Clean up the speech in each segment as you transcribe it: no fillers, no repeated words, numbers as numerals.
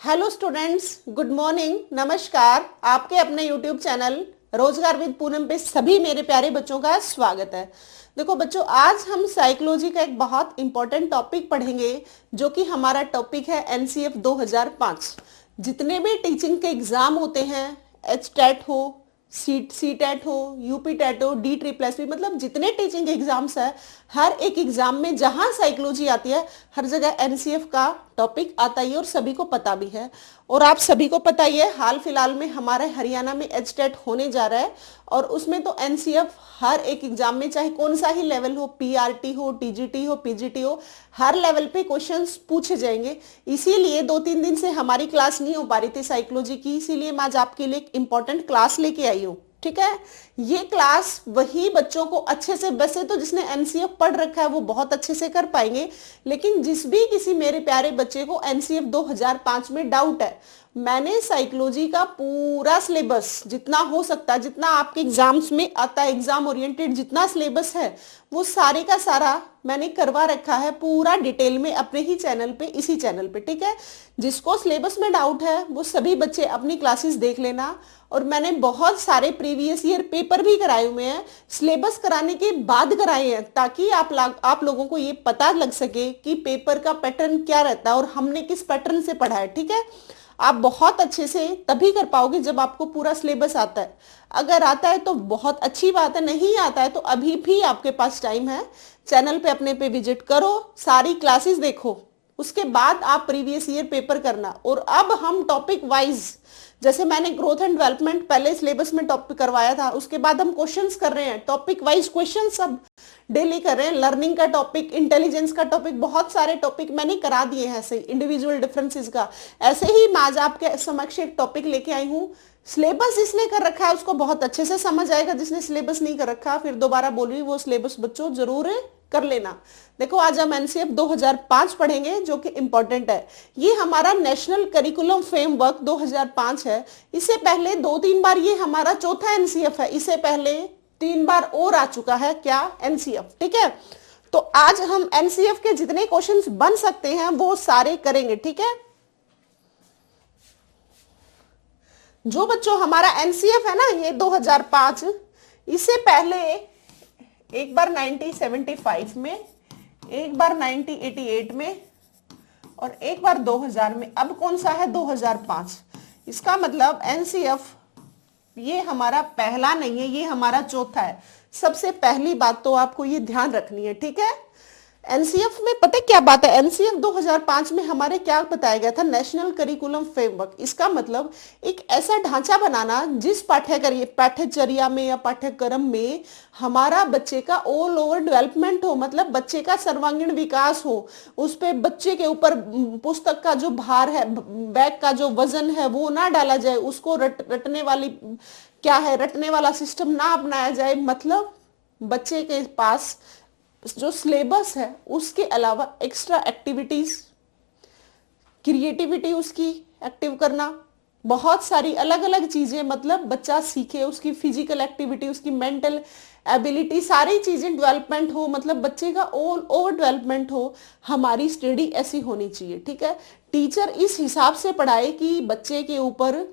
Hello students, good morning, नमस्कार। आपके अपने यूट्यूब चैनल रोजगार विद पूनम पे सभी मेरे प्यारे बच्चों का स्वागत है। देखो बच्चों, आज हम साइकोलॉजी का एक बहुत इंपॉर्टेंट टॉपिक पढ़ेंगे जो कि हमारा टॉपिक है एनसीएफ 2005। जितने भी टीचिंग के एग्जाम होते हैं, एच टेट हो, सी टेट हो, यूपी टेट हो, डी ट्रिपल एस पी, मतलब जितने टीचिंग एग्जाम्स है, हर एक एग्जाम में जहां साइकोलॉजी आती है हर जगह एनसीएफ का टॉपिक आता ही है और सभी को पता भी है। और आप सभी को पता ही है, हाल फिलहाल में हमारे हरियाणा में एच टेट होने जा रहा है और उसमें तो एनसीएफ हर एक एग्जाम में, चाहे कौन सा ही लेवल हो, पीआरटी हो, टीजीटी हो, पीजीटी हो, हर लेवल पे क्वेश्चंस पूछे जाएंगे। इसीलिए 2-3 दिन से हमारी क्लास नहीं हो पा रही थी साइकोलॉजी की, इसीलिए मैं आज आपके लिए एक इंपॉर्टेंट क्लास लेके आई हूँ। ठीक है, ये क्लास वही बच्चों को अच्छे से, वैसे तो जिसने एनसीएफ पढ़ रखा है वो बहुत अच्छे से कर पाएंगे, लेकिन जिस भी किसी मेरे प्यारे बच्चे को एनसीएफ 2005 में डाउट है, मैंने साइकोलॉजी का पूरा सिलेबस जितना हो सकता है, जितना आपके एग्जाम्स में आता है, एग्जाम ओरिएंटेड जितना सिलेबस है वो सारे का सारा मैंने करवा रखा है पूरा डिटेल में अपने ही चैनल पे, इसी चैनल पे। ठीक है, जिसको सिलेबस में डाउट है वो सभी बच्चे अपनी क्लासेस देख लेना। और मैंने बहुत सारे प्रीवियस ईयर पेपर भी कराए हुए हैं, सिलेबस कराने के बाद कराए हैं, ताकि आप लोगों को ये पता लग सके कि पेपर का पैटर्न क्या रहता है और हमने किस पैटर्न से पढ़ा है। ठीक है, आप बहुत अच्छे से तभी कर पाओगे जब आपको पूरा सिलेबस आता है। अगर आता है तो बहुत अच्छी बात है, नहीं आता है तो अभी भी आपके पास टाइम है, चैनल पे अपने पे विजिट करो, सारी क्लासेस देखो, उसके बाद आप प्रीवियस ईयर पेपर करना। और अब हम टॉपिक वाइज, जैसे मैंने ग्रोथ एंड डेवलपमेंट पहले सिलेबस में टॉपिक करवाया था, उसके बाद हम क्वेश्चंस कर रहे हैं, टॉपिक वाइज क्वेश्चन सब डेली कर रहे हैं। लर्निंग का टॉपिक, इंटेलिजेंस का टॉपिक, बहुत सारे टॉपिक मैंने करा दिए हैं, ऐसे इंडिविजुअल डिफरेंसेस का। ऐसे ही मैं आज आपके समक्ष एक टॉपिक लेके आई हूँ। सिलेबस जिसने कर रखा है उसको बहुत अच्छे से समझ आएगा, जिसने सिलेबस नहीं कर रखा, फिर दोबारा बोल रही, वो सिलेबस बच्चों जरूर कर लेना। देखो, आज हम एनसीएफ 2005 पढ़ेंगे जो कि इंपॉर्टेंट है। ये हमारा नेशनल करिकुलम फ्रेमवर्क 2005 है। इससे पहले 2-3 बार, ये हमारा चौथा एनसीएफ है, इससे पहले 3 बार और आ चुका है क्या, एनसीएफ। ठीक है, तो आज हम एनसीएफ के जितने क्वेश्चंस बन सकते हैं वो सारे करेंगे। ठीक है, जो बच्चों हमारा एनसीएफ है ना ये 2005, इससे पहले एक बार 1975 में, एक बार 1988 में और एक बार 2000 में। अब कौन सा है, 2005। इसका मतलब एनसीएफ ये हमारा पहला नहीं है, ये हमारा चौथा है। सबसे पहली बात तो आपको ये ध्यान रखनी है। ठीक है, एनसीएफ में पता क्या बात है, एनसीएफ 2005 में हमारे क्या बताया गया था, नेशनल करिकुलम फ्रेमवर्क। इसका मतलब एक ऐसा ढांचा बनाना जिस पाठ्यचर्या में या पाठ्यक्रम में हमारा बच्चे का ऑल ओवर डेवलपमेंट हो, मतलब बच्चे का सर्वांगीण विकास हो, उस पे बच्चे के ऊपर पुस्तक का जो भार है, बैग का जो वजन है वो ना डाला जाए, उसको रटने वाली क्या है, रटने वाला सिस्टम ना अपनाया जाए। मतलब बच्चे के पास जो सिलेबस है उसके अलावा एक्स्ट्रा एक्टिविटीज, क्रिएटिविटी उसकी एक्टिव करना, बहुत सारी अलग अलग चीजें, मतलब बच्चा सीखे, उसकी फिजिकल एक्टिविटी, उसकी मेंटल एबिलिटी, सारी चीजें डेवलपमेंट हो, मतलब बच्चे का ऑल ओवर डेवलपमेंट हो। हमारी स्टडी ऐसी होनी चाहिए। ठीक है, टीचर इस हिसाब से पढ़ाए कि बच्चे के ऊपर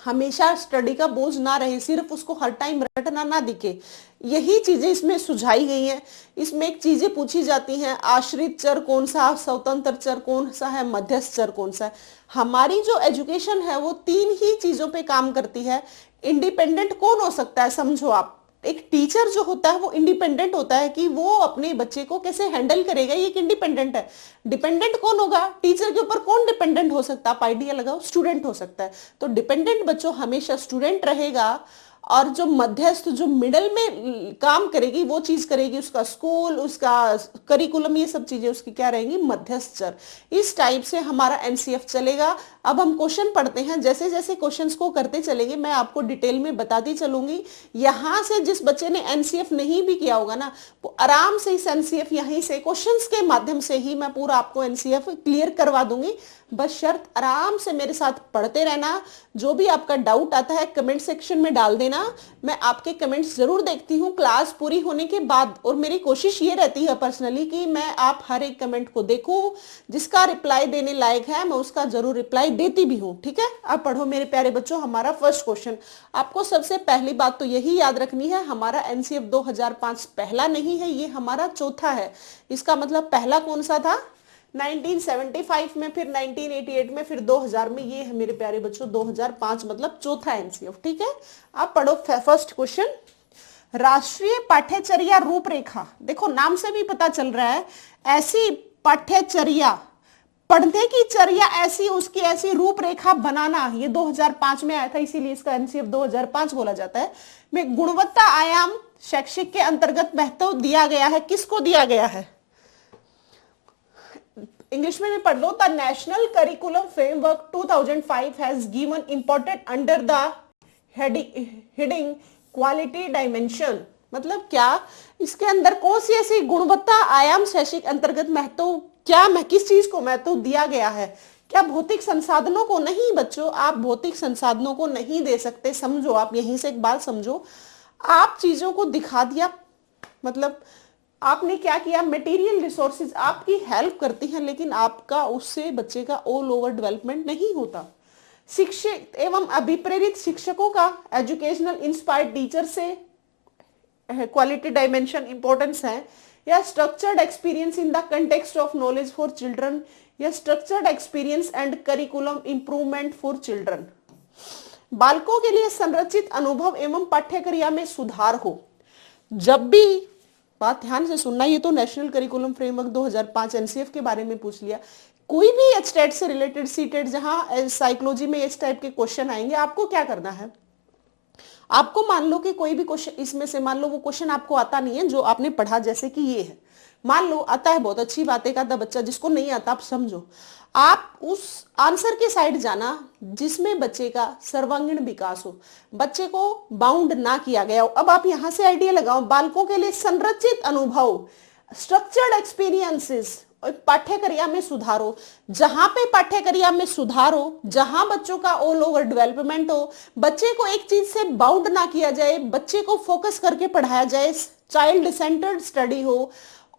हमेशा स्टडी का बोझ ना रहे, सिर्फ उसको हर टाइम रटना ना दिखे। यही चीजें इसमें सुझाई गई हैं। इसमें एक चीजें पूछी जाती हैं, आश्रित चर कौन सा, स्वतंत्र चर कौन सा है, मध्यस्थ चर कौन सा है। हमारी जो एजुकेशन है वो 3 ही चीजों पे काम करती है। इंडिपेंडेंट कौन हो सकता है, समझो आप, एक टीचर जो होता है वो इंडिपेंडेंट होता है कि वो अपने बच्चे को कैसे हैंडल करेगा, ये एक इंडिपेंडेंट है। डिपेंडेंट कौन होगा, टीचर के ऊपर कौन डिपेंडेंट हो सकता है, आप आइडिया लगाओ, स्टूडेंट हो सकता है। तो डिपेंडेंट बच्चों हमेशा स्टूडेंट रहेगा, और जो मध्यस्थ, जो मिडल में काम करेगी, वो चीज करेगी उसका स्कूल, उसका करिकुलम, ये सब चीजें उसकी क्या रहेंगी, मध्यस्थ चर। इस टाइप से हमारा एनसीएफ चलेगा। अब हम क्वेश्चन पढ़ते हैं, जैसे जैसे क्वेश्चंस को करते चलेंगे मैं आपको डिटेल में बताती चलूंगी। यहाँ से जिस बच्चे ने एनसीएफ नहीं भी किया होगा ना, वो आराम से इस एनसीएफ यहीं से क्वेश्चंस के माध्यम से ही मैं पूरा आपको एनसीएफ क्लियर करवा दूंगी। बस शर्त आराम से मेरे साथ पढ़ते रहना। जो भी आपका डाउट आता है कमेंट सेक्शन में डाल देना, मैं आपके कमेंट्स जरूर देखती हूँ क्लास पूरी होने के बाद, और मेरी कोशिश ये रहती है पर्सनली कि मैं आप हर एक कमेंट को देखूं, जिसका रिप्लाई देने लायक है मैं उसका जरूर रिप्लाई देती भी हूँ। ठीक है, अब पढ़ो मेरे प्यारे बच्चों। हमारा फर्स्ट क्वेश्चन, आपको सबसे पहली बात तो यही याद रखनी है, हमारा एनसीएफ 2005 पहला नहीं है, ये हमारा चौथा है। इसका मतलब पहला कौन सा था? 1975 में, फिर 1988 में, फिर 2000 में। ये है मेरे प्यारे बच्चों 2005 मतलब चौथा एनसीएफ। ठीक है, आप पढ़ो फर्स्ट क्वेश्चन। राष्ट्रीय पाठ्यचर्या रूपरेखा, देखो नाम से भी पता चल रहा है, ऐसी पाठ्यचर्या, पढ़ने की चर्या ऐसी, उसकी ऐसी रूपरेखा बनाना, ये 2005 में आया था, इसीलिए इसका एनसीएफ 2005 बोला जाता है। में गुणवत्ता आयाम शैक्षिक के अंतर्गत महत्व दिया गया है, किसको दिया गया है? इंग्लिश में भी पढ़ लो। The national curriculum framework 2005 has given important under the heading quality dimension. मतलब क्या इसके अंदर कौन सी ऐसी गुणवत्ता आयाम शैक्षिक अंतर्गत महत्व, क्या किस चीज को महत्व दिया गया है? क्या भौतिक संसाधनों को? नहीं बच्चों, आप भौतिक संसाधनों को नहीं दे सकते। समझो, आप यहीं से एक बात समझो, आप चीजों को दिखा दिया, मतलब आपने क्या किया, मटेरियल रिसोर्सेज आपकी हेल्प करती हैं, लेकिन आपका उससे बच्चे का ऑल ओवर डेवलपमेंट नहीं होता। शिक्षक एवं अभिप्रेरित शिक्षकों का, एजुकेशनल इंस्पायर्ड टीचर से क्वालिटी डायमेंशन इंपॉर्टेंस है, या structured experience in the context of knowledge for children, या structured experience and curriculum improvement for children. बालकों के लिए संरचित अनुभव एवं पाठ्यक्रिया में सुधार हो। जब भी, बात ध्यान से सुनना, ये तो नेशनल करिकुलम फ्रेमवर्क 2005 एनसीएफ के बारे में पूछ लिया। कोई भी एचटेट से रिलेटेड, सीटेट, जहां साइकोलॉजी में इस टाइप के क्वेश्चन आएंगे, आपको क्या करना है? आपको मान लो कि कोई भी क्वेश्चन इसमें से, मान लो वो क्वेश्चन आपको आता नहीं है जो आपने पढ़ा, जैसे कि ये है, मान लो आता है, बहुत अच्छी बात है, आता बच्चा, जिसको नहीं आता आप समझो, आप उस आंसर के साइड जाना जिसमें बच्चे का सर्वांगीण विकास हो, बच्चे को बाउंड ना किया गया हो। अब आप यहां से आइडिया लगाओ, बालकों के लिए संरचित अनुभव, स्ट्रक्चर्ड एक्सपीरियंसेस, पाठ्यक्रिया में सुधारो। जहां पे पाठ्यक्रिया में सुधार हो, जहां बच्चों का ऑल ओवर डेवलपमेंट हो, बच्चे को एक चीज से बाउंड ना किया जाए, बच्चे को फोकस करके पढ़ाया जाए, चाइल्ड सेंटर्ड स्टडी हो,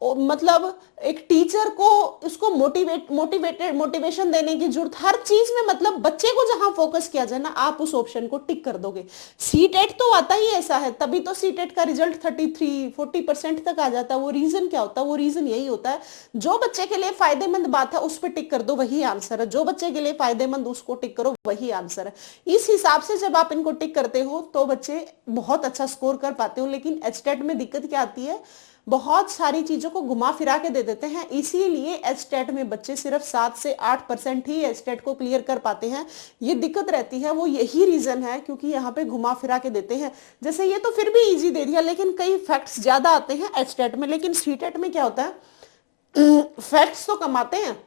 मतलब एक टीचर को उसको मोटिवेशन देने की जरूरत, हर चीज में मतलब बच्चे को जहां फोकस किया जाए ना, आप उस ऑप्शन को टिक कर दोगे। सीटेट तो आता ही ऐसा है, तभी तो सीटेट का रिजल्ट 33-40% तक आ जाता है। वो रीजन क्या होता है? वो रीजन यही होता है, जो बच्चे के लिए फायदेमंद बात है उस पर टिक कर दो, वही आंसर है। जो बच्चे के लिए फायदेमंद, उसको टिक करो, वही आंसर है। इस हिसाब से जब आप इनको टिक करते हो तो बच्चे बहुत अच्छा स्कोर कर पाते हो। लेकिन एचटेट में दिक्कत क्या आती है? बहुत सारी चीजों को घुमा फिरा के दे देते हैं, इसीलिए एचटेट में बच्चे सिर्फ 7 से 8% ही एचटेट को क्लियर कर पाते हैं। ये दिक्कत रहती है, वो यही रीजन है, क्योंकि यहाँ पे घुमा फिरा के देते हैं। जैसे ये तो फिर भी इजी दे दिया, लेकिन कई फैक्ट्स ज्यादा आते हैं एचटेट में। लेकिन सीटेट में क्या होता है, फैक्ट्स तो कम आते हैं,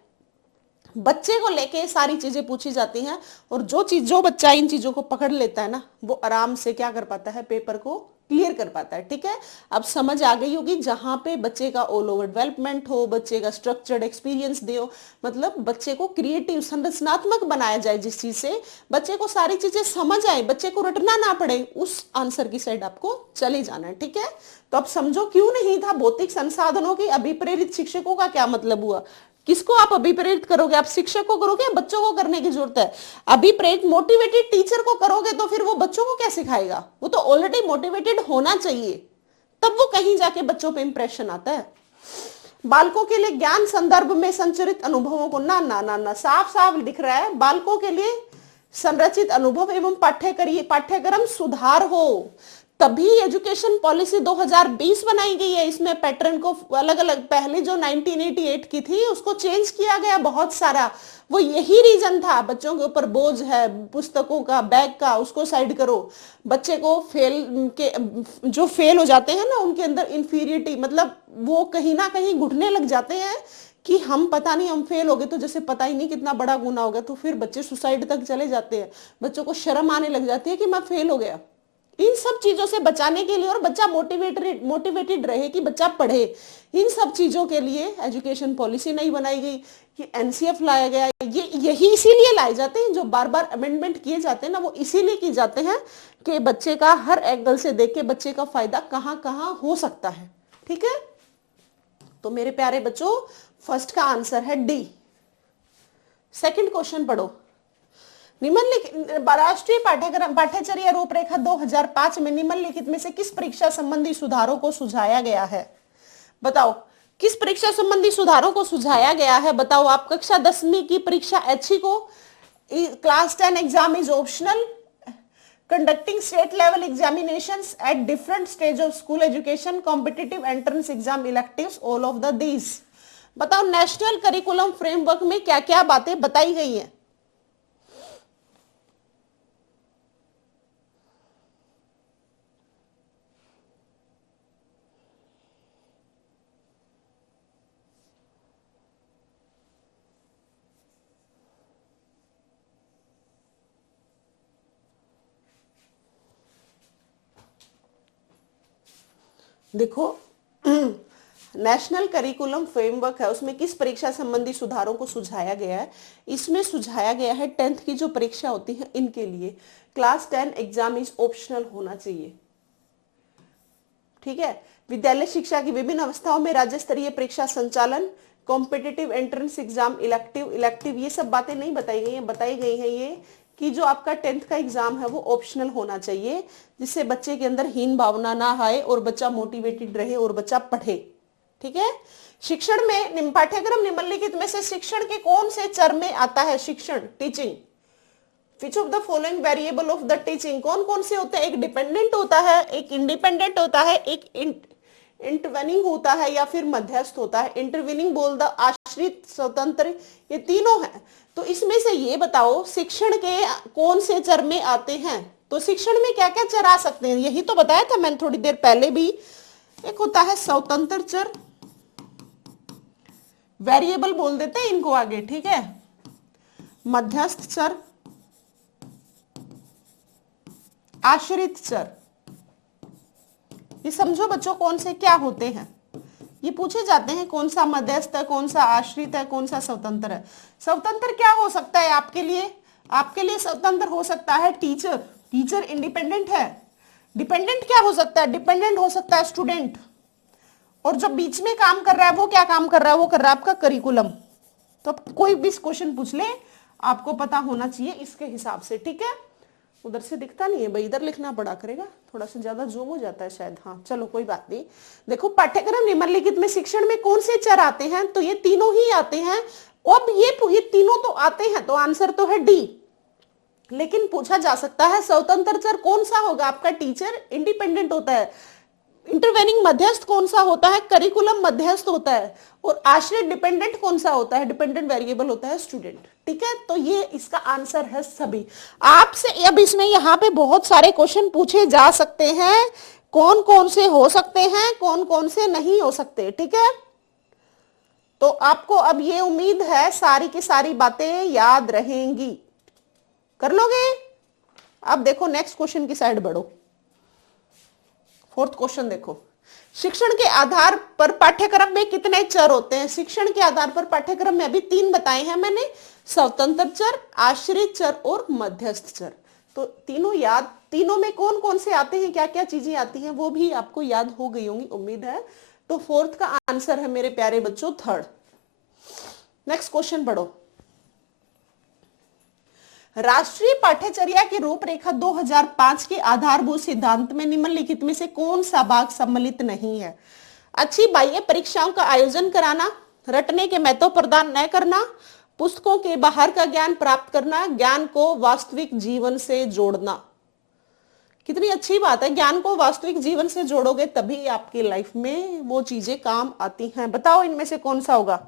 बच्चे को लेके सारी चीजें पूछी जाती हैं, और जो बच्चा इन चीजों को पकड़ लेता है ना, वो आराम से क्या कर पाता है, पेपर को क्लियर कर पाता है। ठीक है, अब समझ आ गई होगी, जहां पे बच्चे का ऑल ओवर डेवलपमेंट हो, बच्चे का स्ट्रक्चर्ड एक्सपीरियंस दे, मतलब बच्चे को क्रिएटिव, संरचनात्मक बनाया जाए, जिस चीज से बच्चे को सारी चीजें समझ आए, बच्चे को रटना ना पड़े, उस आंसर की साइड आपको चले जाना है। ठीक है, तो अब समझो क्यों नहीं था। भौतिक संसाधनों की अभिप्रेरित शिक्षकों का क्या मतलब हुआ? किसको आप अभिप्रेरित करोगे? आप शिक्षक को करोगे, बच्चों को करने की जरूरत है। अभिप्रेरित मोटिवेटेड टीचर को करोगे तो फिर वो बच्चों को क्या सिखाएगा? वो तो ऑलरेडी मोटिवेटेड होना चाहिए, तब वो कहीं जाके बच्चों पे इंप्रेशन आता है। बालकों के लिए ज्ञान संदर्भ में संचरित अनुभवों को, ना ना ना ना, साफ साफ दिख रहा है, बालकों के लिए संरचित अनुभव एवं पाठ्यक्रम सुधार हो, तभी एजुकेशन पॉलिसी 2020 बनाई गई है। इसमें पैटर्न को अलग अलग, पहले जो 1988 की थी उसको चेंज किया गया बहुत सारा। वो यही रीजन था, बच्चों के ऊपर बोझ है पुस्तकों का, बैग का, उसको साइड करो। बच्चे को जो फेल हो जाते हैं ना, उनके अंदर इंफीरियरिटी, मतलब वो कहीं ना कहीं घुटने लग जाते हैं कि हम पता नहीं हम फेल हो गए तो जैसे पता ही नहीं कितना बड़ा गुनाह हो गया, तो फिर बच्चे सुसाइड तक चले जाते हैं, बच्चों को शर्म आने लग जाती है कि मैं फेल हो गया। इन सब चीजों से बचाने के लिए और बच्चा मोटिवेटेड मोटिवेटेड रहे कि बच्चा पढ़े, इन सब चीजों के लिए एजुकेशन पॉलिसी नहीं बनाई गई, कि एनसीएफ लाया गया। ये यही इसीलिए लाए जाते हैं, जो बार बार अमेंडमेंट किए जाते हैं ना, वो इसीलिए किए जाते हैं कि बच्चे का हर एंगल से देख के बच्चे का फायदा कहाँ कहाँ हो सकता है। ठीक है, तो मेरे प्यारे बच्चों फर्स्ट का आंसर है डी। सेकंड क्वेश्चन पढ़ो। निम्नलिखित राष्ट्रीय पाठ्यक्रम पाठ्यचर्या रूपरेखा 2005 में निम्नलिखित में से किस परीक्षा संबंधी सुधारों को सुझाया गया है? बताओ किस परीक्षा संबंधी सुधारों को सुझाया गया है? बताओ आप। कक्षा 10वीं की परीक्षा HE को class 10 exam is optional, conducting state level examinations at different stage of school education, competitive entrance exam electives, all of the these। बताओ नेशनल करिकुलम फ्रेमवर्क में क्या क्या बातें बताई गई हैं? देखो नेशनल करिकुलम फ्रेमवर्क है, उसमें किस परीक्षा संबंधी सुधारों को सुझाया गया है? इसमें सुझाया गया है 10th की जो परीक्षा होती है इनके लिए क्लास 10 एग्जाम इज ऑप्शनल होना चाहिए। ठीक है, विद्यालय शिक्षा की विभिन्न अवस्थाओं में राज्य स्तरीय परीक्षा संचालन, कॉम्पिटिटिव एंट्रेंस एग्जाम, इलेक्टिव ये सब बातें नहीं बताई गई हैं। बताई गई हैं ये कि जो आपका 10th का एग्जाम है वो ऑप्शनल होना चाहिए, जिससे बच्चे के अंदर हीन भावना ना आए और बच्चा मोटिवेटेड रहे और बच्चा पढ़े। ठीक है, शिक्षण में पाठ्यक्रम निम्नलिखित में से शिक्षण के कौन से चर में आता है? शिक्षण, teaching, which of the following variable of the teaching, कौन कौन से होते हैं? एक डिपेंडेंट होता है, एक इंडिपेंडेंट होता है, एक इंटरवेनिंग होता है या फिर मध्यस्थ होता है। इंटरवेनिंग बोल द आश्रित, स्वतंत्र, ये तीनों है। तो इसमें से ये बताओ शिक्षण के कौन से चर में आते हैं? तो शिक्षण में क्या क्या चर आ सकते हैं यही तो बताया था मैंने थोड़ी देर पहले भी। एक होता है स्वतंत्र चर, वेरिएबल बोल देते हैं इनको आगे। ठीक है, मध्यस्थ चर, आश्रित चर। ये समझो बच्चों कौन से क्या होते हैं, ये पूछे जाते हैं कौन सा मध्यस्थ है, कौन सा आश्रित है, कौन सा स्वतंत्र है। स्वतंत्र क्या हो सकता है आपके लिए? आपके लिए स्वतंत्र हो सकता है टीचर, टीचर इंडिपेंडेंट है। डिपेंडेंट क्या हो सकता है? डिपेंडेंट हो सकता है स्टूडेंट। और जो बीच में काम कर रहा है वो क्या काम कर रहा है? वो कर रहा है आपका करिकुलम। तो कोई भी क्वेश्चन पूछ ले आपको पता होना चाहिए इसके हिसाब से। ठीक है, उधर से दिखता नहीं है भाई, इधर लिखना पड़ा करेगा, थोड़ा सा ज्यादा जूम हो जाता है शायद। हाँ चलो कोई बात नहीं। देखो पाठ्यक्रम निम्नलिखित में शिक्षण में कौन से चर आते हैं? तो ये तीनों ही आते हैं। अब ये तीनों तो आते हैं, तो आंसर तो है डी। लेकिन पूछा जा सकता है स्वतंत्र चर कौन सा होगा? आपका टीचर इंडिपेंडेंट होता है। इंटरवेनिंग मध्यस्थ कौन सा होता है? करिकुलम मध्यस्थ होता है। और आश्रित डिपेंडेंट कौन सा होता है? डिपेंडेंट वेरिएबल होता है स्टूडेंट। ठीक है, तो ये इसका आंसर है सभी। आपसे अब इसमें यहाँ पे बहुत सारे क्वेश्चन पूछे जा सकते हैं, कौन कौन से हो सकते हैं, कौन कौन से नहीं हो सकते। ठीक है, तो आपको अब ये उम्मीद है सारी की सारी बातें याद रहेंगी, कर लोगे। अब देखो नेक्स्ट क्वेश्चन की साइड बढ़ो। फोर्थ क्वेश्चन देखो, शिक्षण के आधार पर पाठ्यक्रम में कितने चर होते हैं? शिक्षण के आधार पर पाठ्यक्रम में अभी 3 बताए हैं मैंने, स्वतंत्र चर, आश्रित चर और मध्यस्थ चर। तो तीनों याद, तीनों में कौन कौन से आते हैं, क्या क्या चीजें आती हैं वो भी आपको याद हो गई होंगी उम्मीद है। तो फोर्थ का आंसर है मेरे प्यारे बच्चों थर्ड। नेक्स्ट क्वेश्चन पढ़ो। राष्ट्रीय पाठ्यचर्या की रूपरेखा 2005 के आधारभूत सिद्धांत में निम्नलिखित में से कौन सा भाग सम्मिलित नहीं है? अच्छी बाह्य परीक्षाओं का आयोजन कराना, रटने के महत्व प्रदान न करना, पुस्तकों के बाहर का ज्ञान प्राप्त करना, ज्ञान को वास्तविक जीवन से जोड़ना। कितनी अच्छी बात है, ज्ञान को वास्तविक जीवन से जोड़ोगे तभी आपकी लाइफ में वो चीजें काम आती हैं। बताओ इनमें से कौन सा होगा?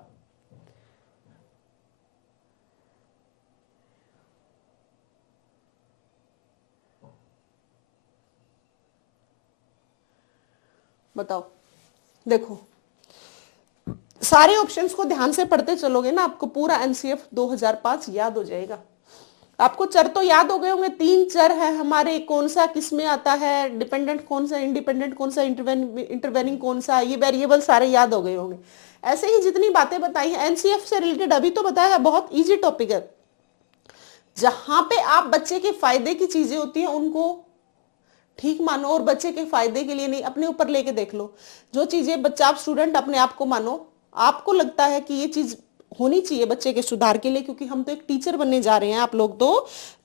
बताओ। देखो सारे ऑप्शंस को ध्यान से पढ़ते चलोगे ना, आपको पूरा एनसीएफ 2005 याद हो जाएगा। आपको चर तो याद हो गए होंगे, 3 चर है हमारे, कौन सा किस में आता है, डिपेंडेंट कौन सा, इंडिपेंडेंट कौन सा, इंटरवेनिंग कौन सा, ये वेरिएबल सारे याद हो गए होंगे। ऐसे ही जितनी बातें बताई है एनसीएफ से रिलेटेड अभी तो बताया है, बहुत इजी टॉपिक है। जहां पे आप बच्चे के फायदे की चीजें होती हैं उनको ठीक मानो, और बच्चे के फायदे के लिए नहीं, अपने ऊपर लेके देख लो। जो चीजें बच्चा, आप स्टूडेंट अपने आप को मानो, आपको लगता है कि ये चीज होनी चाहिए बच्चे के सुधार के लिए, क्योंकि हम तो एक टीचर बनने जा रहे हैं आप लोग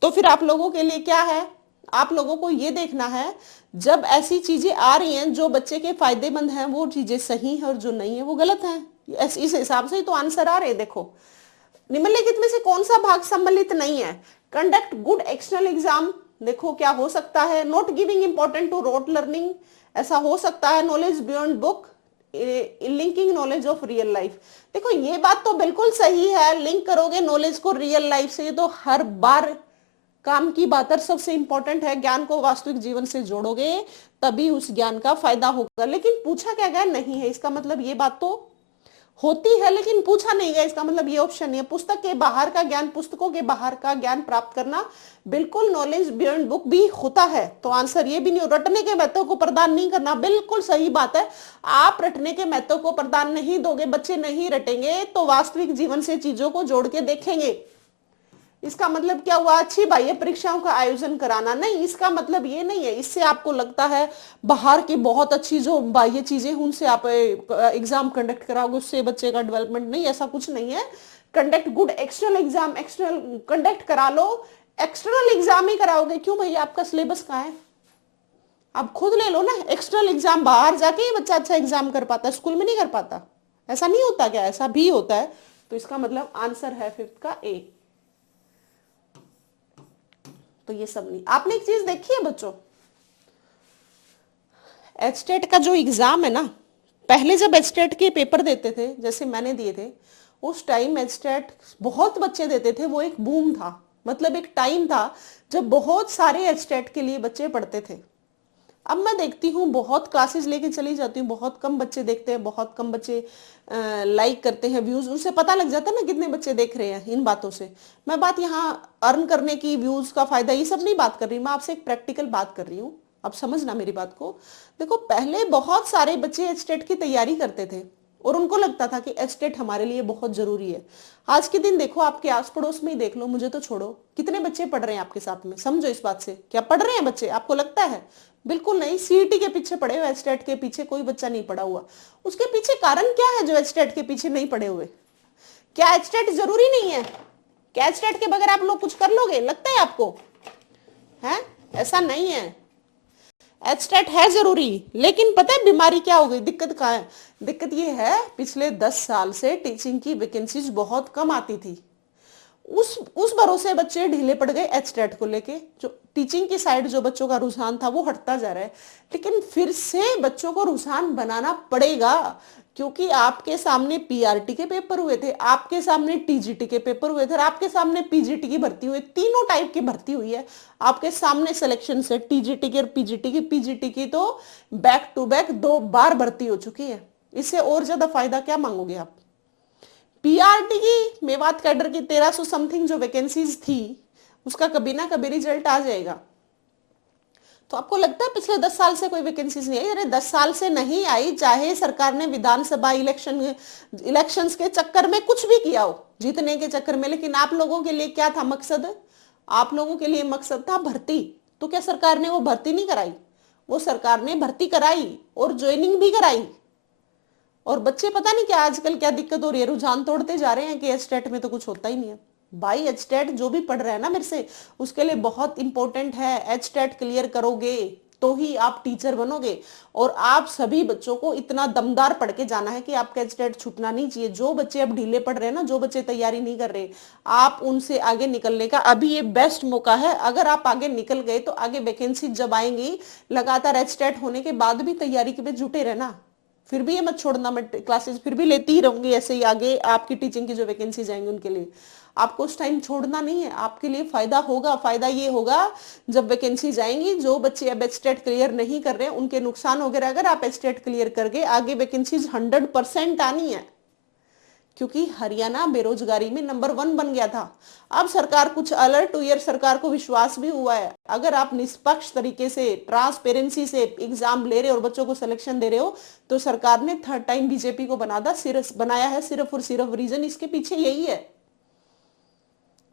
तो फिर आप लोगों के लिए क्या है, आप लोगों को ये देखना है जब ऐसी चीजें आ रही हैं जो बच्चे के फायदेमंद हैं, वो चीजें सही है और जो नहीं है वो गलत है। इस हिसाब से ही तो आंसर आ रहे हैं। देखो, निम्नलिखित में से कौन सा भाग सम्मिलित नहीं है? कंडक्ट गुड एक्सटर्नल एग्जाम, देखो क्या हो सकता है, not giving important to rote learning, ऐसा हो सकता है, knowledge beyond book, linking knowledge of real life. देखो ये बात तो बिल्कुल सही है, लिंक करोगे नॉलेज को रियल लाइफ से, ये तो हर बार काम की बात है, सबसे इंपॉर्टेंट है। ज्ञान को वास्तविक जीवन से जोड़ोगे तभी उस ज्ञान का फायदा होगा। लेकिन पूछा क्या गया नहीं है, इसका मतलब ये बात तो होती है लेकिन पूछा नहीं गया, इसका मतलब ये ऑप्शन नहीं है। पुस्तक के बाहर का ज्ञान, पुस्तकों के बाहर का ज्ञान प्राप्त करना बिल्कुल नॉलेज बियॉन्ड बुक भी होता है, तो आंसर ये भी नहीं। रटने के महत्व को प्रदान नहीं करना, बिल्कुल सही बात है। आप रटने के महत्व को प्रदान नहीं दोगे, बच्चे नहीं रटेंगे तो वास्तविक जीवन से चीजों को जोड़ के देखेंगे। इसका मतलब क्या हुआ, अच्छी बाह्य परीक्षाओं का आयोजन कराना नहीं, इसका मतलब ये नहीं है। इससे आपको लगता है बाहर की बहुत अच्छी जो बाह्य चीजें उनसे आप एग्जाम कंडक्ट कराओगे उससे बच्चे का डेवलपमेंट, नहीं, ऐसा कुछ नहीं है। Conduct good external exam, external conduct करा लो, एक्सटर्नल एग्जाम ही कराओगे क्यों भैया, आपका सिलेबस कहाँ है? आप खुद ले लो ना, एक्सटर्नल एग्जाम बाहर जाके ही बच्चा अच्छा एग्जाम कर पाता है, स्कूल में नहीं कर पाता। ऐसा नहीं होता क्या? ऐसा भी होता है। तो इसका मतलब आंसर है 5th का ए। तो ये सब नहीं। आपने एक चीज देखी है बच्चों, एचटेट का जो एग्जाम है ना, पहले जब एचटेट के पेपर देते थे, जैसे मैंने दिए थे, उस टाइम एचटेट बहुत बच्चे देते थे, वो एक बूम था, मतलब एक टाइम था जब बहुत सारे एचटेट के लिए बच्चे पढ़ते थे। अब मैं देखती हूँ बहुत क्लासेस लेके चली जाती हूँ, बहुत कम बच्चे देखते हैं, बहुत कम बच्चे लाइक करते हैं, व्यूज, उनसे पता लग जाता है ना कितने बच्चे देख रहे हैं इन बातों से। मैं बात यहाँ अर्न करने की, व्यूज का फायदा, ये सब नहीं बात कर रही, मैं आपसे एक प्रैक्टिकल बात कर रही हूँ, अब समझना मेरी बात को। देखो पहले बहुत सारे बच्चे एचटेट की तैयारी करते थे और उनको लगता था कि एचटेट हमारे लिए बहुत जरूरी है। आज के दिन देखो, आपके आस पड़ोस में ही देख लो, मुझे तो छोड़ो, कितने बच्चे पढ़ रहे हैं आपके साथ में, समझो इस बात से, क्या पढ़ रहे हैं बच्चे? आपको लगता है? बिल्कुल नहीं। सीईटी के पीछे पड़े हुए, एचटेट के पीछे कोई बच्चा नहीं पड़ा हुआ। उसके पीछे कारण क्या है जो एचटेट के पीछे नहीं पड़े हुए? क्या एचटेट जरूरी नहीं है? क्या एचटेट के बगैर आप लोग कुछ कर लोगे, लगता है आपको? है ऐसा नहीं है, एचटेट है जरूरी, लेकिन पता है बीमारी क्या हो गई, दिक्कत कहाँ है? दिक्कत ये है पिछले 10 साल से टीचिंग की वैकेंसीज बहुत कम आती थी, उस भरोसे बच्चे ढीले पड़ गए एचटेट को लेके। जो टीचिंग की साइड जो बच्चों का रुझान था वो हटता जा रहा है, लेकिन फिर से बच्चों को रुझान बनाना पड़ेगा, क्योंकि आपके सामने पीआरटी के पेपर हुए थे, आपके सामने टीजीटी के पेपर हुए थे, और आपके सामने पीजीटी की भर्ती हुई, तीनों टाइप की भर्ती हुई है आपके सामने सिलेक्शन से, टीजीटी की और पीजीटी की तो बैक टू बैक 2 बार भर्ती हो चुकी है। इससे और ज्यादा फायदा क्या मांगोगे आप? पीआरटी की मेवात कैडर की 1300 समथिंग जो वैकेंसीज थी, उसका कभी ना कभी रिजल्ट आ जाएगा। तो आपको लगता है पिछले 10 साल से कोई वैकेंसीज नहीं आई? अरे 10 साल से नहीं आई, चाहे सरकार ने विधानसभा इलेक्शंस के चक्कर में कुछ भी किया हो, जीतने के चक्कर में, लेकिन आप लोगों के लिए क्या था मकसद? आप लोगों के लिए मकसद था भर्ती। तो क्या सरकार ने वो भर्ती नहीं कराई? वो सरकार ने भर्ती कराई और ज्वाइनिंग भी कराई। और बच्चे पता नहीं क्या आजकल क्या दिक्कत हो रही है, रुझान तोड़ते जा रहे हैं कि एचटेट में तो कुछ होता ही नहीं है। भाई एचटेट जो भी पढ़ रहा है ना मेरे से, उसके लिए बहुत इंपॉर्टेंट है। एचटेट क्लियर करोगे तो ही आप टीचर बनोगे, और आप सभी बच्चों को इतना दमदार पढ़ के जाना है कि आपका एचटेट छूटना नहीं चाहिए। जो बच्चे अब ढीले पढ़ रहे हैं ना, जो बच्चे तैयारी नहीं कर रहे, आप उनसे आगे निकलने का अभी ये बेस्ट मौका है। अगर आप आगे निकल गए तो आगे वैकेंसी जब आएंगी, लगातार एचटेट होने के बाद भी तैयारी के लिए जुटे रहना, फिर भी ये मत छोड़ना, मैं क्लासेस फिर भी लेती ही रहूंगी ऐसे ही, आगे आपकी टीचिंग की जो वैकेंसी जाएंगी उनके लिए आपको उस टाइम छोड़ना नहीं है। आपके लिए फायदा होगा। फायदा ये होगा जब वैकेंसी जाएंगी, जो बच्चे अब एचटेट क्लियर नहीं कर रहे हैं उनके नुकसान वगैरह, अगर आप एचटेट क्लियर कर गए, आगे वैकेंसीज 100% आनी है। क्योंकि हरियाणा बेरोजगारी में नंबर 1 बन गया था। अब सरकार कुछ अलर्ट हुई और सरकार को विश्वास भी हुआ है, अगर आप निष्पक्ष तरीके से ट्रांसपेरेंसी से एग्जाम ले रहे हो और बच्चों को सिलेक्शन दे रहे हो, तो सरकार ने थर्ड टाइम बीजेपी को बनाया है, सिर्फ और सिर्फ रीजन इसके पीछे यही है।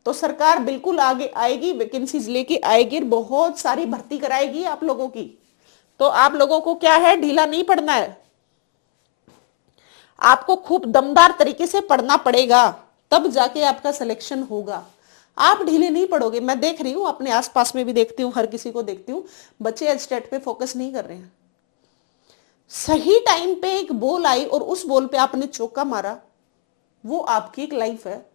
तो सरकार बिल्कुल आगे आएगी, वैकेंसीज लेके आएगी, बहुत सारी भर्ती कराएगी आप लोगों की। तो आप लोगों को क्या है, ढीला नहीं पड़ना है, आपको खूब दमदार तरीके से पढ़ना पड़ेगा, तब जाके आपका सिलेक्शन होगा। आप ढीले नहीं पड़ोगे। मैं देख रही हूं, अपने आसपास में भी देखती हूँ, हर किसी को देखती हूँ, बच्चे एचटेट पे फोकस नहीं कर रहे हैं। सही टाइम पे एक बॉल आई और उस बॉल पे आपने चौका मारा, वो आपकी एक लाइफ है।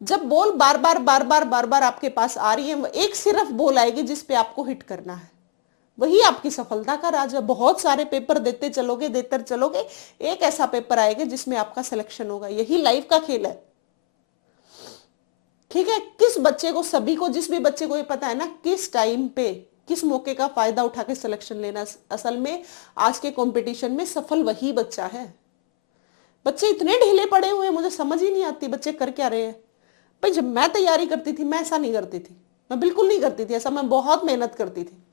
जब बॉल बार बार आपके पास आ रही है, एक सिर्फ बॉल आएगी जिस पे आपको हिट करना है, वही आपकी सफलता का राज है। बहुत सारे पेपर देते चलोगे, एक ऐसा पेपर आएगा जिसमें आपका सिलेक्शन होगा। यही लाइफ का खेल है, ठीक है। किस बच्चे को, सभी को, जिस भी बच्चे को ये पता है ना किस टाइम पे किस मौके का फायदा उठा के सिलेक्शन लेना, असल में आज के कंपटीशन में सफल वही बच्चा है। बच्चे इतने ढीले पड़े हुए, मुझे समझ ही नहीं आती बच्चे कर क्या रहे हैं। भाई जब मैं तैयारी करती थी, मैं ऐसा नहीं करती थी, मैं बिल्कुल नहीं करती थी ऐसा, मैं बहुत मेहनत करती थी।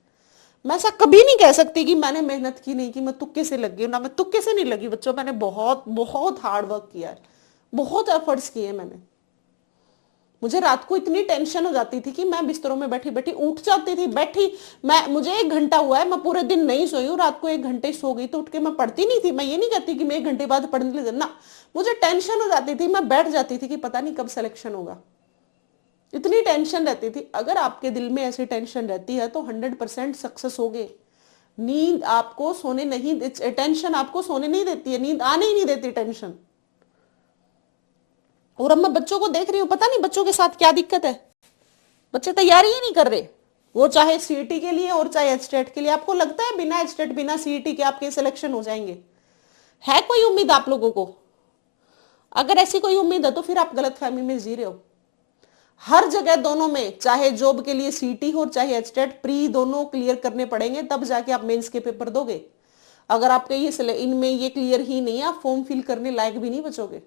मैं ऐसा कभी नहीं कह सकती कि मैंने मेहनत की नहीं, कि मैं तुक्के से लग गई ना, मैं तुक्के से नहीं लगी बच्चों, मैंने बहुत बहुत हार्ड वर्क किया है, बहुत एफर्ट्स किए मैंने। मुझे रात को इतनी टेंशन हो जाती थी कि मैं बिस्तरों में बैठी बैठी उठ जाती थी, मुझे 1 घंटा हुआ है, मैं पूरे दिन नहीं सोई हूँ, रात को 1 घंटे सो गई तो उठ के मैं पढ़ती नहीं थी। मैं ये नहीं कहती कि मैं 1 घंटे बाद पढ़ने लगी ना, मुझे टेंशन हो जाती थी, मैं बैठ जाती थी कि पता नहीं कब सिलेक्शन होगा, इतनी टेंशन रहती थी। अगर आपके दिल में ऐसी टेंशन रहती है तो 100% सक्सेस होगे। नींद आपको सोने नहीं, टेंशन आपको सोने नहीं देती है, नींद आने ही नहीं देती टेंशन। और अब मैं बच्चों को देख रही हूँ, पता नहीं बच्चों के साथ क्या दिक्कत है, बच्चे तैयारी ही नहीं कर रहे, वो चाहे सीईटी के लिए और चाहे एचटेट के लिए। आपको लगता है बिना एचटेट बिना सीईटी के आपके सिलेक्शन हो जाएंगे? है कोई उम्मीद आप लोगों को? अगर ऐसी कोई उम्मीद है तो फिर आप गलतफहमी में जी रहे हो। हर जगह दोनों में, चाहे जॉब के लिए सीटी हो चाहे एचटेट, प्री दोनों क्लियर करने पड़ेंगे, तब जाके आप मेंस के पेपर दोगे। अगर आपके इनमें ये क्लियर ही नहीं है, आप फॉर्म फिल करने लायक भी नहीं बचोगे।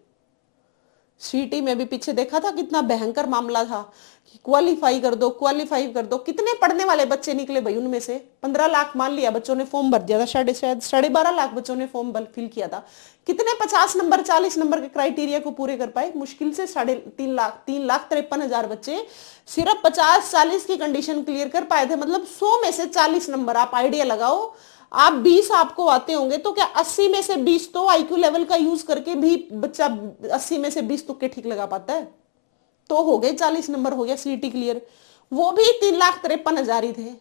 सीटी में भी पीछे देखा था कितना भयंकर मामला था कि क्वालिफाई कर दो, क्वालिफाई कर दो। कितने पढ़ने वाले बच्चे निकले भाई, उनमें से 15 लाख मान लिया बच्चों ने फॉर्म भर दिया था, शायद 12.5 लाख बच्चों ने फॉर्म फिल किया था। कितने 50 नंबर 40 नंबर के क्राइटेरिया को पूरे कर पाए? मुश्किल से 3,53,000 बच्चे सिर्फ 50-40 की कंडीशन क्लियर कर पाए थे। मतलब 100 में से 40 नंबर, आप आइडिया लगाओ, आप 20 आपको आते होंगे तो क्या 80 में से 20 तो आईक्यू लेवल का यूज करके भी बच्चा 80 में से 20 तुक्के ठीक लगा पाता है? तो हो गए 40 नंबर, हो गया सीटी क्लियर। वो भी 3,53,000 ही थे।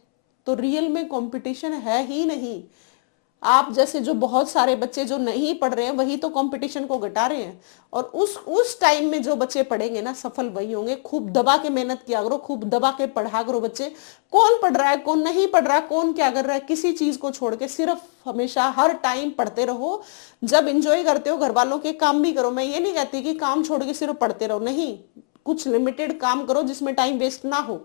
तो रियल में कंपटीशन है ही नहीं। आप जैसे जो बहुत सारे बच्चे जो नहीं पढ़ रहे हैं वही तो कंपटीशन को घटा रहे हैं। और उस टाइम में जो बच्चे पढ़ेंगे ना, सफल वही होंगे। खूब दबा के मेहनत किया करो, खूब दबा के पढ़ा करो बच्चे। कौन पढ़ रहा है, कौन नहीं पढ़ रहा, कौन क्या कर रहा है, किसी चीज को छोड़ के सिर्फ हमेशा हर टाइम पढ़ते रहो। जब इंजॉय करते हो घर वालों के काम भी करो। मैं ये नहीं कहती कि काम छोड़ के सिर्फ पढ़ते रहो, नहीं, कुछ लिमिटेड काम करो जिसमें टाइम वेस्ट ना हो,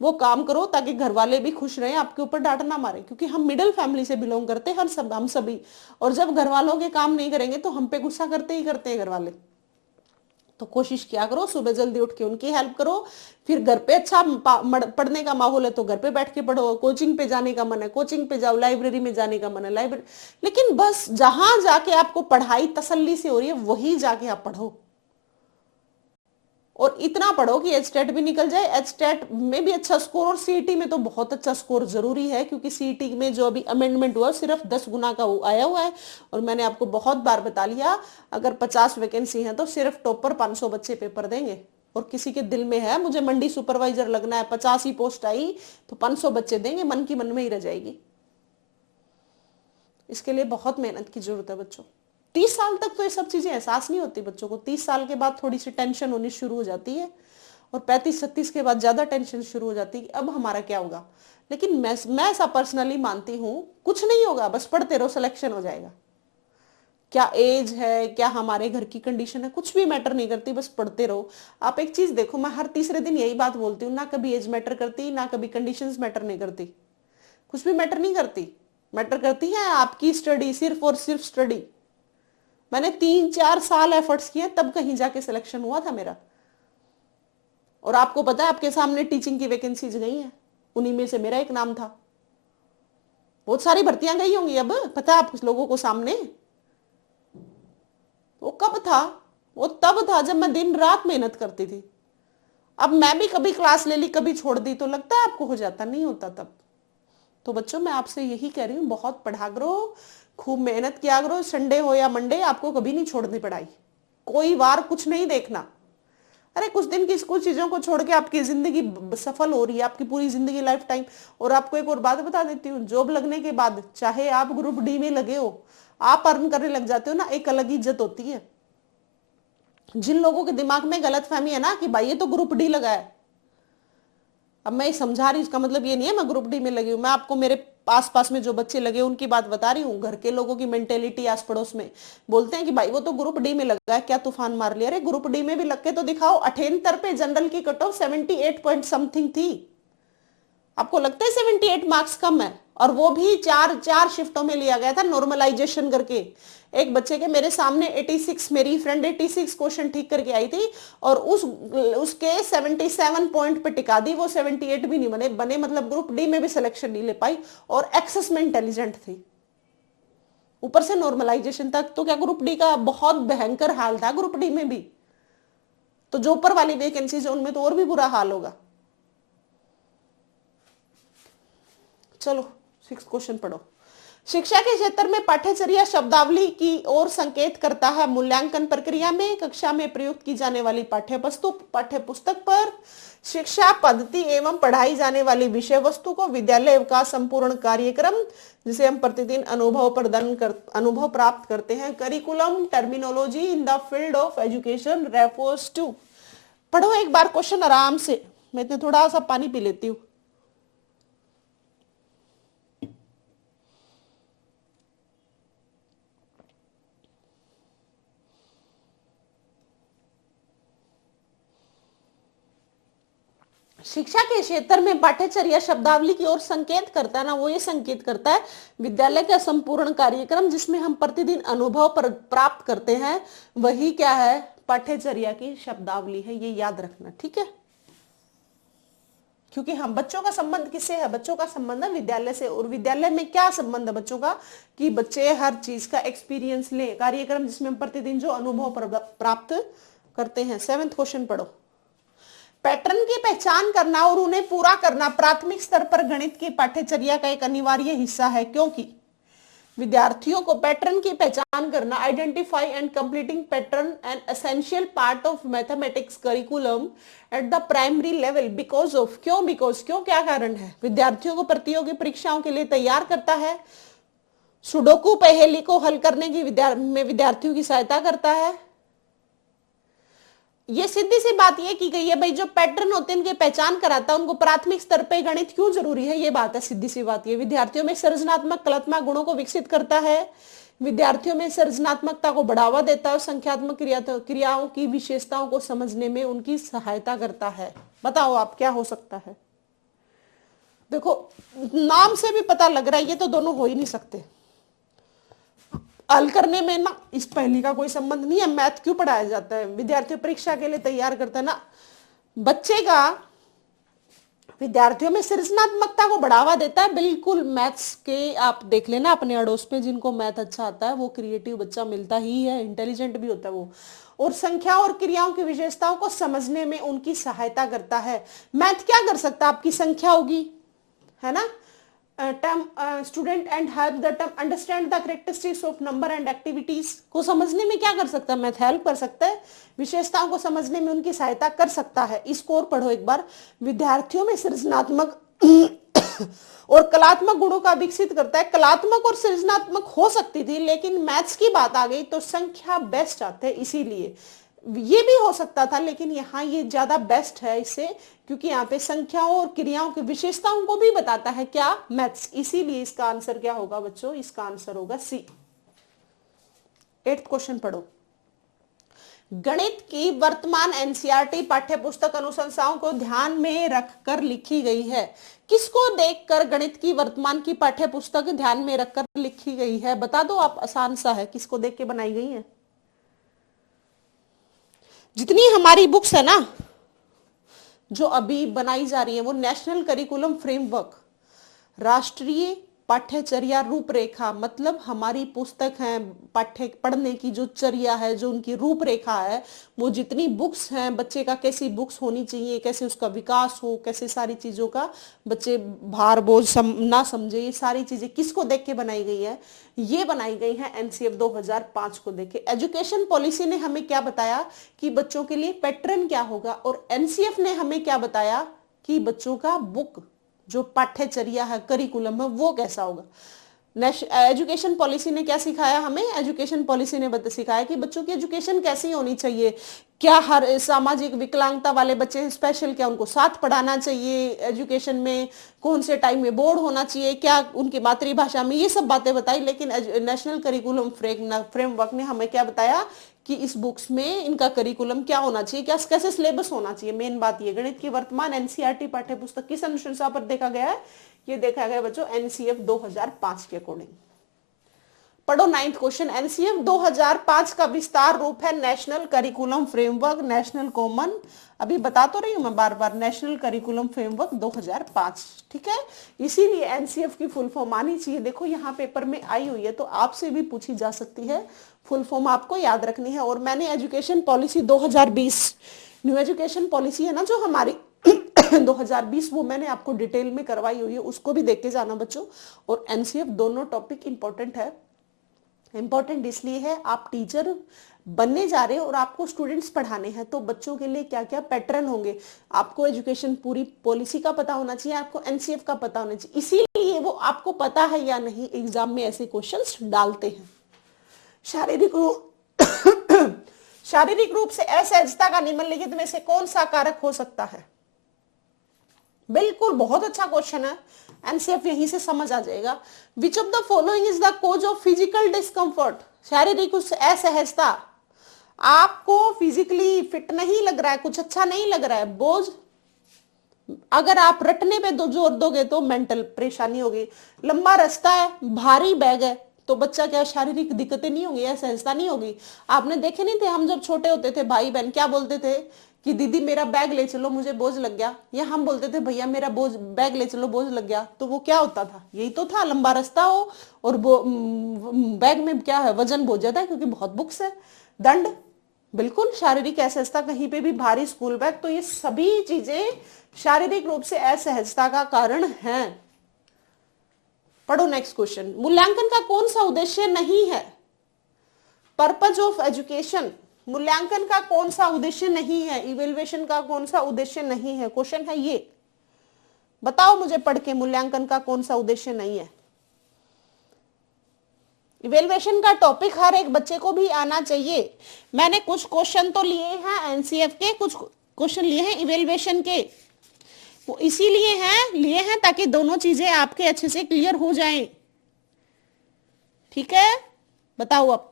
वो काम करो ताकि घर वाले भी खुश रहें, आपके ऊपर डांट ना मारे। क्योंकि हम मिडिल फैमिली से बिलोंग करते हैं, हम सभी। और जब घर वालों के काम नहीं करेंगे तो हम पे गुस्सा करते ही करते हैं घर वाले। तो कोशिश किया करो, सुबह जल्दी उठ के उनकी हेल्प करो। फिर घर पे अच्छा पढ़ने का माहौल है तो घर पे बैठ के पढ़ो। कोचिंग पे जाने का मन है कोचिंग पे जाओ, लाइब्रेरी में जाने का मन है लाइब्रेरी। लेकिन बस जहां जाके आपको पढ़ाई तसल्ली से हो रही है वही जाके आप पढ़ो। और इतना पढ़ो कि एचटेट भी निकल जाए, एचटेट में भी अच्छा स्कोर, और सीईटी में तो बहुत अच्छा स्कोर जरूरी है। क्योंकि सीईटी में जो अभी अमेंडमेंट हुआ सिर्फ 10 गुना का आया हुआ है। और मैंने आपको बहुत बार बता लिया, अगर 50 वैकेंसी है तो सिर्फ टॉपर 500 बच्चे पेपर देंगे। और किसी के दिल में है मुझे मंडी सुपरवाइजर लगना है, 50 ही पोस्ट आई तो 500 बच्चे देंगे, मन की मन में ही रह जाएगी। इसके लिए बहुत मेहनत की जरूरत है बच्चों। 30 साल तक तो ये सब चीजें एहसास नहीं होती बच्चों को। 30 साल के बाद थोड़ी सी टेंशन होनी शुरू हो जाती है, और 35-36 के बाद ज्यादा टेंशन शुरू हो जाती है कि अब हमारा क्या होगा। लेकिन मैं ऐसा पर्सनली मानती हूँ, कुछ नहीं होगा, बस पढ़ते रहो, सिलेक्शन हो जाएगा। क्या एज है, क्या हमारे घर की कंडीशन है, कुछ भी मैटर नहीं करती, बस पढ़ते रहो। आप एक चीज देखो, मैं हर तीसरे दिन यही बात बोलती हूँ, ना कभी एज मैटर करती, ना कभी कंडीशंस मैटर नहीं करती, कुछ भी मैटर नहीं करती। मैटर करती है आपकी स्टडी, सिर्फ और सिर्फ स्टडी। मैंने 3-4 साल एफर्ट्स किए तब कहीं जाके सिलेक्शन हुआ था मेरा। और आपको पता है आपके सामने टीचिंग की वैकेंसीज गई हैं, उन्हीं में से मेरा एक नाम था। बहुत सारी भर्तियां गई होंगी अब, पता है आप कुछ लोगों को सामने। वो कब था? वो तब था जब मैं दिन रात मेहनत करती थी। अब मैं भी कभी क्लास ले ली, कभी छोड़ दी, तो लगता है आपको हो जाता, नहीं होता तब। तो बच्चों मैं आपसे यही कह रही हूँ, बहुत पढ़ा करो, खूब मेहनत किया करो, संडे हो या मंडे आपको कभी नहीं छोड़नी पढ़ाई, कोई वार कुछ नहीं देखना। अरे कुछ दिन की कुछ चीजों को छोड़ के आपकी जिंदगी सफल हो रही है, आपकी पूरी जिंदगी लाइफ टाइम। और आपको एक और बात बता देती हूँ, जॉब लगने के बाद चाहे आप ग्रुप डी में लगे हो, आप अर्न करने लग जाते हो ना, एक अलग इज्जत होती है। जिन लोगों के दिमाग में गलत फहमी है ना कि भाई ये तो ग्रुप डी लगा है, अब मैं समझा रही हूँ, इसका मतलब ये नहीं है मैं ग्रुप डी में लगी हूँ, मैं आपको मेरे आस पास में जो बच्चे लगे उनकी बात बता रही हूँ। घर के लोगों की मेंटेलिटी आस पड़ोस में बोलते हैं कि भाई वो तो ग्रुप डी में लगा है, क्या तूफान मार लिया। अरे ग्रुप डी में भी लग के तो दिखाओ। 78 पे जनरल की कट ऑफ 78 पॉइंट समथिंग थी। आपको लगता है 78 मार्क्स कम है? और वो भी चार चार शिफ्टों में लिया गया था नॉर्मलाइजेशन करके। एक बच्चे के मेरे सामने 86, मेरी फ्रेंड 86 क्वेश्चन ठीक करके आई थी और उसके 77 पॉइंट पे टिका दी, वो 78 भी नहीं बने मतलब ग्रुप डी में भी सिलेक्शन नहीं ले पाई, और एक्सेस में इंटेलिजेंट थी, ऊपर से नॉर्मलाइजेशन तक। तो क्या ग्रुप डी का बहुत भयंकर हाल था ग्रुप डी में भी? तो जो ऊपर वाली वैकेंसीज है उनमें तो और भी बुरा हाल होगा। चलो 6 क्वेश्चन पढ़ो। शिक्षा के क्षेत्र में पाठ्यचर्या शब्दावली की ओर संकेत करता है। मूल्यांकन प्रक्रिया में कक्षा में प्रयुक्त की जाने वाली पाठ्यवस्तु पाठ्यपुस्तक पर शिक्षा पद्धति एवं पढ़ाई जाने वाली विषय वस्तु को विद्यालय का संपूर्ण कार्यक्रम, जिसे हम प्रतिदिन अनुभव प्राप्त करते हैं, curriculum terminology in the field of education refers to. पढ़ो एक बार क्वेश्चन आराम से, मैं इतने थोड़ा सा पानी पी लेती हूँ। शिक्षा के क्षेत्र में पाठ्यचर्या शब्दावली की ओर संकेत करता है ना, वो ये संकेत करता है विद्यालय का संपूर्ण कार्यक्रम जिसमें हम प्रतिदिन अनुभव प्राप्त करते हैं, वही क्या है? पाठ्यचर्या की शब्दावली है। ये याद रखना, ठीक है? क्योंकि हम बच्चों का संबंध किससे है? बच्चों का संबंध है विद्यालय से। और विद्यालय में क्या संबंध है बच्चों का? कि बच्चे हर चीज का एक्सपीरियंस ले, कार्यक्रम जिसमें हम प्रतिदिन जो अनुभव प्राप्त करते हैं। 7th क्वेश्चन पढ़ो। पैटर्न की पहचान करना और उन्हें पूरा करना प्राथमिक स्तर पर गणित की पाठ्यचर्या का एक अनिवार्य हिस्सा है, क्योंकि विद्यार्थियों को पैटर्न की पहचान करना, identify and completing pattern an essential part of mathematics curriculum at the primary level because of, क्यों क्या कारण है? विद्यार्थियों को प्रतियोगी परीक्षाओं के लिए तैयार करता है, सुडोकू पहेली को हल करने की विद्यार्थियों की सहायता करता है। ये सीधी सी बात ये की गई है भाई, जो पैटर्न होते हैं इनकी पहचान कराता है, उनको प्राथमिक स्तर पे गणित क्यों जरूरी है, ये बात है, सीधी सी बात ये। विद्यार्थियों में सृजनात्मक कलात्मक गुणों को विकसित करता है, विद्यार्थियों में सृजनात्मकता को बढ़ावा देता है, संख्यात्मक क्रियाओं की विशेषताओं को समझने में उनकी सहायता करता है। बताओ आप क्या हो सकता है? देखो नाम से भी पता लग रहा है ये तो दोनों हो ही नहीं सकते। हल करने में ना इस पहेली का कोई संबंध नहीं है। मैथ क्यों पढ़ाया जाता है? विद्यार्थियों परीक्षा के लिए तैयार करता है ना। बच्चे का विद्यार्थियों में सृजनात्मकता को बढ़ावा देता है, बिल्कुल। मैथ्स के आप देख लेना अपने अड़ोस में, जिनको मैथ अच्छा आता है वो क्रिएटिव बच्चा मिलता ही है, इंटेलिजेंट भी होता है वो। और संख्या और क्रियाओं की विशेषताओं को समझने में उनकी सहायता करता है। मैथ क्या कर सकता है? आपकी संख्या होगी, है ना, term student and help the term understand the characteristics of number and activities को समझने में क्या कर सकता है? मैथ हेल्प कर सकता है, विशेषताओं को समझने में उनकी सहायता कर सकता है। इसको और पढ़ो एक बार। विद्यार्थियों में सृजनात्मक और कलात्मक गुणों का विकसित करता है। कलात्मक और सृजनात्मक हो सकती थी, लेकिन मैथ्स की बात आ गई तो संख्या बेस्ट आते हैं, इसीलिए ये भी हो सकता था, लेकिन यहाँ ये ज्यादा बेस्ट है इससे, क्योंकि यहाँ पे संख्याओं और क्रियाओं की विशेषताओं को भी बताता है क्या? मैथ्स। इसीलिए इसका आंसर क्या होगा बच्चों? इसका आंसर होगा सी। 8th क्वेश्चन पढ़ो। गणित की वर्तमान एनसीईआरटी पाठ्यपुस्तक अनुशंसाओं को ध्यान में रखकर लिखी गई है। किसको देखकर गणित की वर्तमान की पाठ्यपुस्तक ध्यान में रखकर लिखी गई है? बता दो आप, आसान सा है, किसको देख के बनाई गई है? जितनी हमारी बुक्स है ना जो अभी बनाई जा रही है वो नेशनल करिकुलम फ्रेमवर्क, राष्ट्रीय पाठ्यचर्या रूपरेखा, मतलब हमारी पुस्तक है, पाठ्य पढ़ने की जो चर्या है, जो उनकी रूपरेखा है, वो जितनी बुक्स हैं, बच्चे का कैसी बुक्स होनी चाहिए, कैसे उसका विकास हो, कैसे सारी चीजों का बच्चे भार बोझ ना समझे, ये सारी चीजें किसको देख के बनाई गई है? ये बनाई गई है एनसीएफ 2005 को देख के। एजुकेशन पॉलिसी ने हमें क्या बताया कि बच्चों के लिए पैटर्न क्या होगा, और एनसीएफ ने हमें क्या बताया कि बच्चों का बुक जो पाठ्यचर्या है, करिकुलम है, वो कैसा होगा। एजुकेशन पॉलिसी ने क्या सिखाया हमें? एजुकेशन पॉलिसी ने सिखाया कि बच्चों की एजुकेशन कैसी होनी चाहिए, क्या हर सामाजिक विकलांगता वाले बच्चे स्पेशल, क्या उनको साथ पढ़ाना चाहिए, एजुकेशन में कौन से टाइम में बोर्ड होना चाहिए, क्या उनकी मातृभाषा में, ये सब बातें बताई। लेकिन नेशनल करिकुलम फ्रेमवर्क ने हमें क्या बताया कि इस बुक्स में इनका करिकुलम क्या होना चाहिए, क्या कैसे सिलेबस होना चाहिए। मेन बात ये, गणित की वर्तमान एनसीईआरटी पाठ्य पुस्तक किस अनुशंसा पर देखा गया है? ये देखा गया बच्चों एनसीएफ 2005 के अकॉर्डिंग। पढ़ो 9th क्वेश्चन। एनसीएफ 2005 का विस्तार रूप है national curriculum framework, national common, अभी बता तो रही हूं मैं बार बार, नेशनल करिकुलम फ्रेमवर्क 2005, ठीक है। इसीलिए एनसीएफ की फुल फॉर्म आनी चाहिए। देखो यहाँ पेपर में आई हुई है तो आपसे भी पूछी जा सकती है, फुल फॉर्म आपको याद रखनी है। और मैंने education policy 2020, new education policy है ना जो हमारी 2020, वो मैंने आपको डिटेल में करवाई हुई है, उसको भी देख के जाना बच्चों। और एनसीएफ दोनों टॉपिक इंपॉर्टेंट है। इंपॉर्टेंट इसलिए है, आप टीचर बनने जा रहे हो और आपको स्टूडेंट्स पढ़ाने हैं, तो बच्चों के लिए क्या क्या पैटर्न होंगे, आपको एजुकेशन पूरी पॉलिसी का पता होना चाहिए, आपको एनसीएफ का पता होना चाहिए। इसीलिए वो आपको पता है या नहीं, एग्जाम में ऐसे क्वेश्चंस डालते हैं। शारीरिक रूप से असहजता का निम्नलिखित में से कौन सा कारक हो सकता है? बिल्कुल, बहुत अच्छा क्वेश्चन है, एनसीएफ यहीं से समझ आ जाएगा। Which of the following is the cause of physical discomfort? शारीरिक असहजता, आपको फिजिकली फिट नहीं लग रहा है, कुछ अच्छा नहीं लग रहा है, बोझ, अगर आप रटने पे जोर दोगे तो मेंटल परेशानी होगी। लंबा रास्ता है, भारी बैग है, तो बच्चा क्या शारीरिक दिक्कतें नहीं होंगी, असहजता नहीं होगी। आपने देखे नहीं थे, हम जब छोटे होते थे भाई बहन क्या बोलते थे कि दीदी मेरा बैग ले चलो मुझे बोझ लग गया, या हम बोलते थे भैया मेरा बैग ले चलो बोझ लग गया। तो वो क्या होता था, यही तो था, लंबा रास्ता हो और बैग में क्या है, वजन बहुत ज्यादा है क्योंकि बहुत बुक्स है। दंड, बिल्कुल शारीरिक असहजता, कहीं पे भी भारी स्कूल बैग, तो ये सभी चीजें शारीरिक रूप से असहजता का कारण है। पढ़ो नेक्स्ट क्वेश्चन। मूल्यांकन का कौन सा उद्देश्य नहीं है? पर्पज ऑफ एजुकेशन, मूल्यांकन का कौन सा उद्देश्य नहीं है, इवेल्युएशन का कौन सा उद्देश्य नहीं है, क्वेश्चन है ये। बताओ मुझे पढ़ के, मूल्यांकन का कौन सा उद्देश्य नहीं है। इवेल्युएशन का टॉपिक हर एक बच्चे को भी आना चाहिए। मैंने कुछ क्वेश्चन तो लिए हैं एनसीएफ के, कुछ क्वेश्चन लिए हैं इवेल्युएशन के, वो इसीलिए हैं लिए हैं ताकि दोनों चीजें आपके अच्छे से क्लियर हो जाएं, ठीक है। बताओ अब,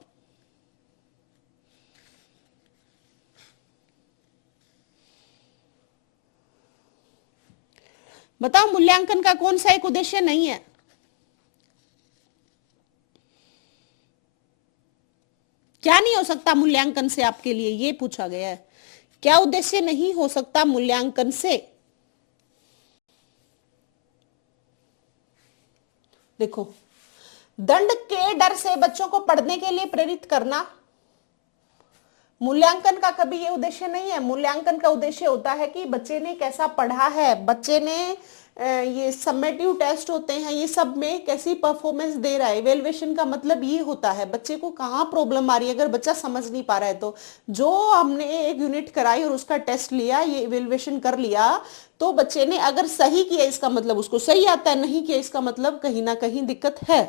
बताओ मूल्यांकन का कौन सा एक उद्देश्य नहीं है? क्या नहीं हो सकता मूल्यांकन से आपके लिए, ये पूछा गया है। क्या उद्देश्य नहीं हो सकता मूल्यांकन से? देखो, दंड के डर से बच्चों को पढ़ने के लिए प्रेरित करना, मूल्यांकन का कभी ये उद्देश्य नहीं है। मूल्यांकन का उद्देश्य होता है कि बच्चे ने कैसा पढ़ा है, बच्चे ने ये समेटिव टेस्ट होते हैं, ये सब में कैसी परफॉर्मेंस दे रहा है। इवेल्युएशन का मतलब ये होता है बच्चे को कहाँ प्रॉब्लम आ रही है, अगर बच्चा समझ नहीं पा रहा है तो जो हमने एक यूनिट कराई और उसका टेस्ट लिया, ये इवेल्युएशन कर लिया, तो बच्चे ने अगर सही किया इसका मतलब उसको सही आता है, नहीं किया इसका मतलब कहीं ना कहीं दिक्कत है।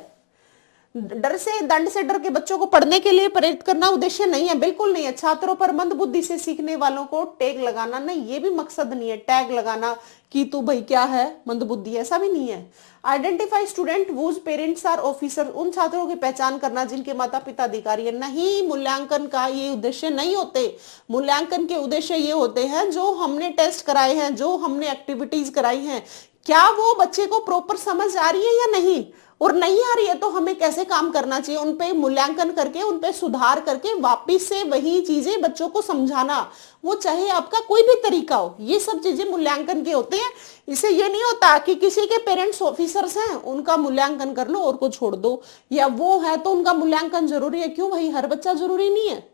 डर से, दंड से डर के बच्चों को पढ़ने के लिए प्रेरित करना उद्देश्य नहीं है, बिल्कुल नहीं है। छात्रों पर मंद बुद्धि से सीखने वालों को टैग लगाना नहीं, ये भी मकसद नहीं है, टैग लगाना कि तू भाई क्या है मंद बुद्धि, ऐसा भी नहीं है। Identify student whose parents are officer, उन छात्रों की पहचान करना जिनके माता पिता अधिकारी है। नहीं, मूल्यांकन का ये उद्देश्य नहीं होते। मूल्यांकन के उद्देश्य ये होते हैं जो हमने टेस्ट कराए हैं, जो हमने एक्टिविटीज कराई हैं, क्या वो बच्चे को प्रॉपर समझ आ रही है या नहीं, और नहीं आ रही है तो हमें कैसे काम करना चाहिए, उन पे मूल्यांकन करके उन पे सुधार करके वापस से वही चीजें बच्चों को समझाना, वो चाहे आपका कोई भी तरीका हो, ये सब चीजें मूल्यांकन के होते हैं। इससे ये नहीं होता कि किसी के पेरेंट्स ऑफिसर्स हैं उनका मूल्यांकन कर लो और को छोड़ दो, या वो है तो उनका मूल्यांकन जरूरी है। क्यों भाई, हर बच्चा जरूरी नहीं है।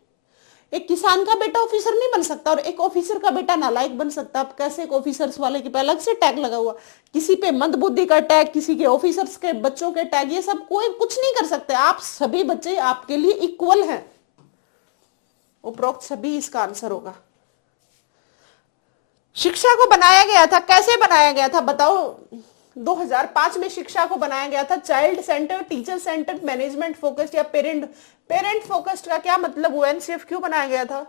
एक किसान का बेटा ऑफिसर नहीं बन सकता और एक ऑफिसर का बेटा नालायक बन सकता। अब कैसे एक ऑफिसर्स वाले के पे अलग से टैग लगा हुआ, किसी पे मंदबुद्धि का टैग, किसी के ऑफिसर्स के बच्चों के टैग, ये सब कोई कुछ नहीं कर सकते। आप सभी बच्चे आपके लिए इक्वल हैं। उपरोक्त सभी इसका आंसर होगा। शिक्षा को बनाया गया था, कैसे बनाया गया था बताओ? 2005 में शिक्षा को बनाया गया था child centre, teacher centre, management focused या पेरेंट फोकस्ड का क्या मतलब हुआ? एनसीएफ क्यों बनाया गया था?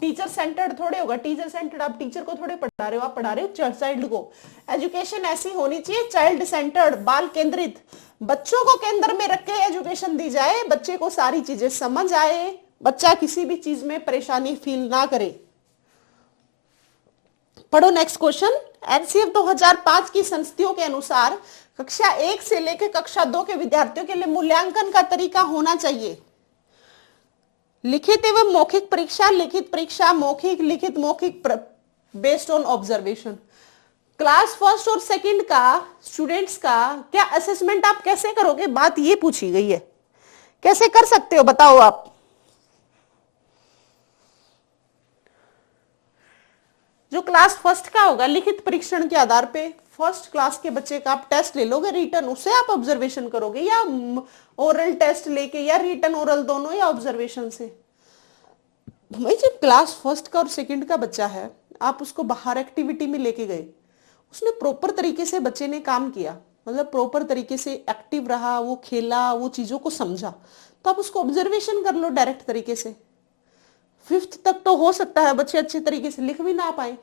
टीचर सेंटर्ड थोड़े होगा, टीचर सेंटर्ड आप टीचर को थोड़े पढ़ा रहे हो, आप पढ़ा रहे हो चाइल्ड को। एजुकेशन ऐसी होनी चाहिए चाइल्ड सेंटर्ड, बाल केंद्रित, बच्चों को केंद्र में रख के एजुकेशन दी जाए, बच्चे को सारी चीजें समझ आए, बच्चा किसी भी चीज में परेशानी फील ना करे। पढ़ो नेक्स्ट क्वेश्चन। एनसीएफ 2005 की संस्थियों के अनुसार कक्षा 1 से लेकर कक्षा 2 के विद्यार्थियों के लिए मूल्यांकन का तरीका होना चाहिए लिखित एवं मौखिक परीक्षा, लिखित परीक्षा, मौखिक, लिखित मौखिक, based on observation. Class first और सेकंड का स्टूडेंट्स का क्या असेसमेंट आप कैसे करोगे? बात ये पूछी गई है, कैसे कर सकते हो बताओ आप? जो क्लास फर्स्ट का होगा लिखित परीक्षण के आधार पे, फर्स्ट क्लास के बच्चे का आप टेस्ट ले लोगे रिटर्न, उससे आप ऑब्जर्वेशन करोगे, या ओरल टेस्ट लेके, या रिटर्न ओरल दोनों, या ऑब्जर्वेशन से? भाई जब क्लास फर्स्ट का और सेकंड का बच्चा है, आप उसको बाहर एक्टिविटी में लेके गए, उसने प्रॉपर तरीके से बच्चे ने काम किया, मतलब प्रॉपर तरीके से एक्टिव रहा, वो खेला, वो चीजों को समझा, तो आप उसको ऑब्जर्वेशन कर लो डायरेक्ट तरीके से। फिफ्थ तक तो हो सकता है बच्चे अच्छे तरीके से लिख भी ना पाए,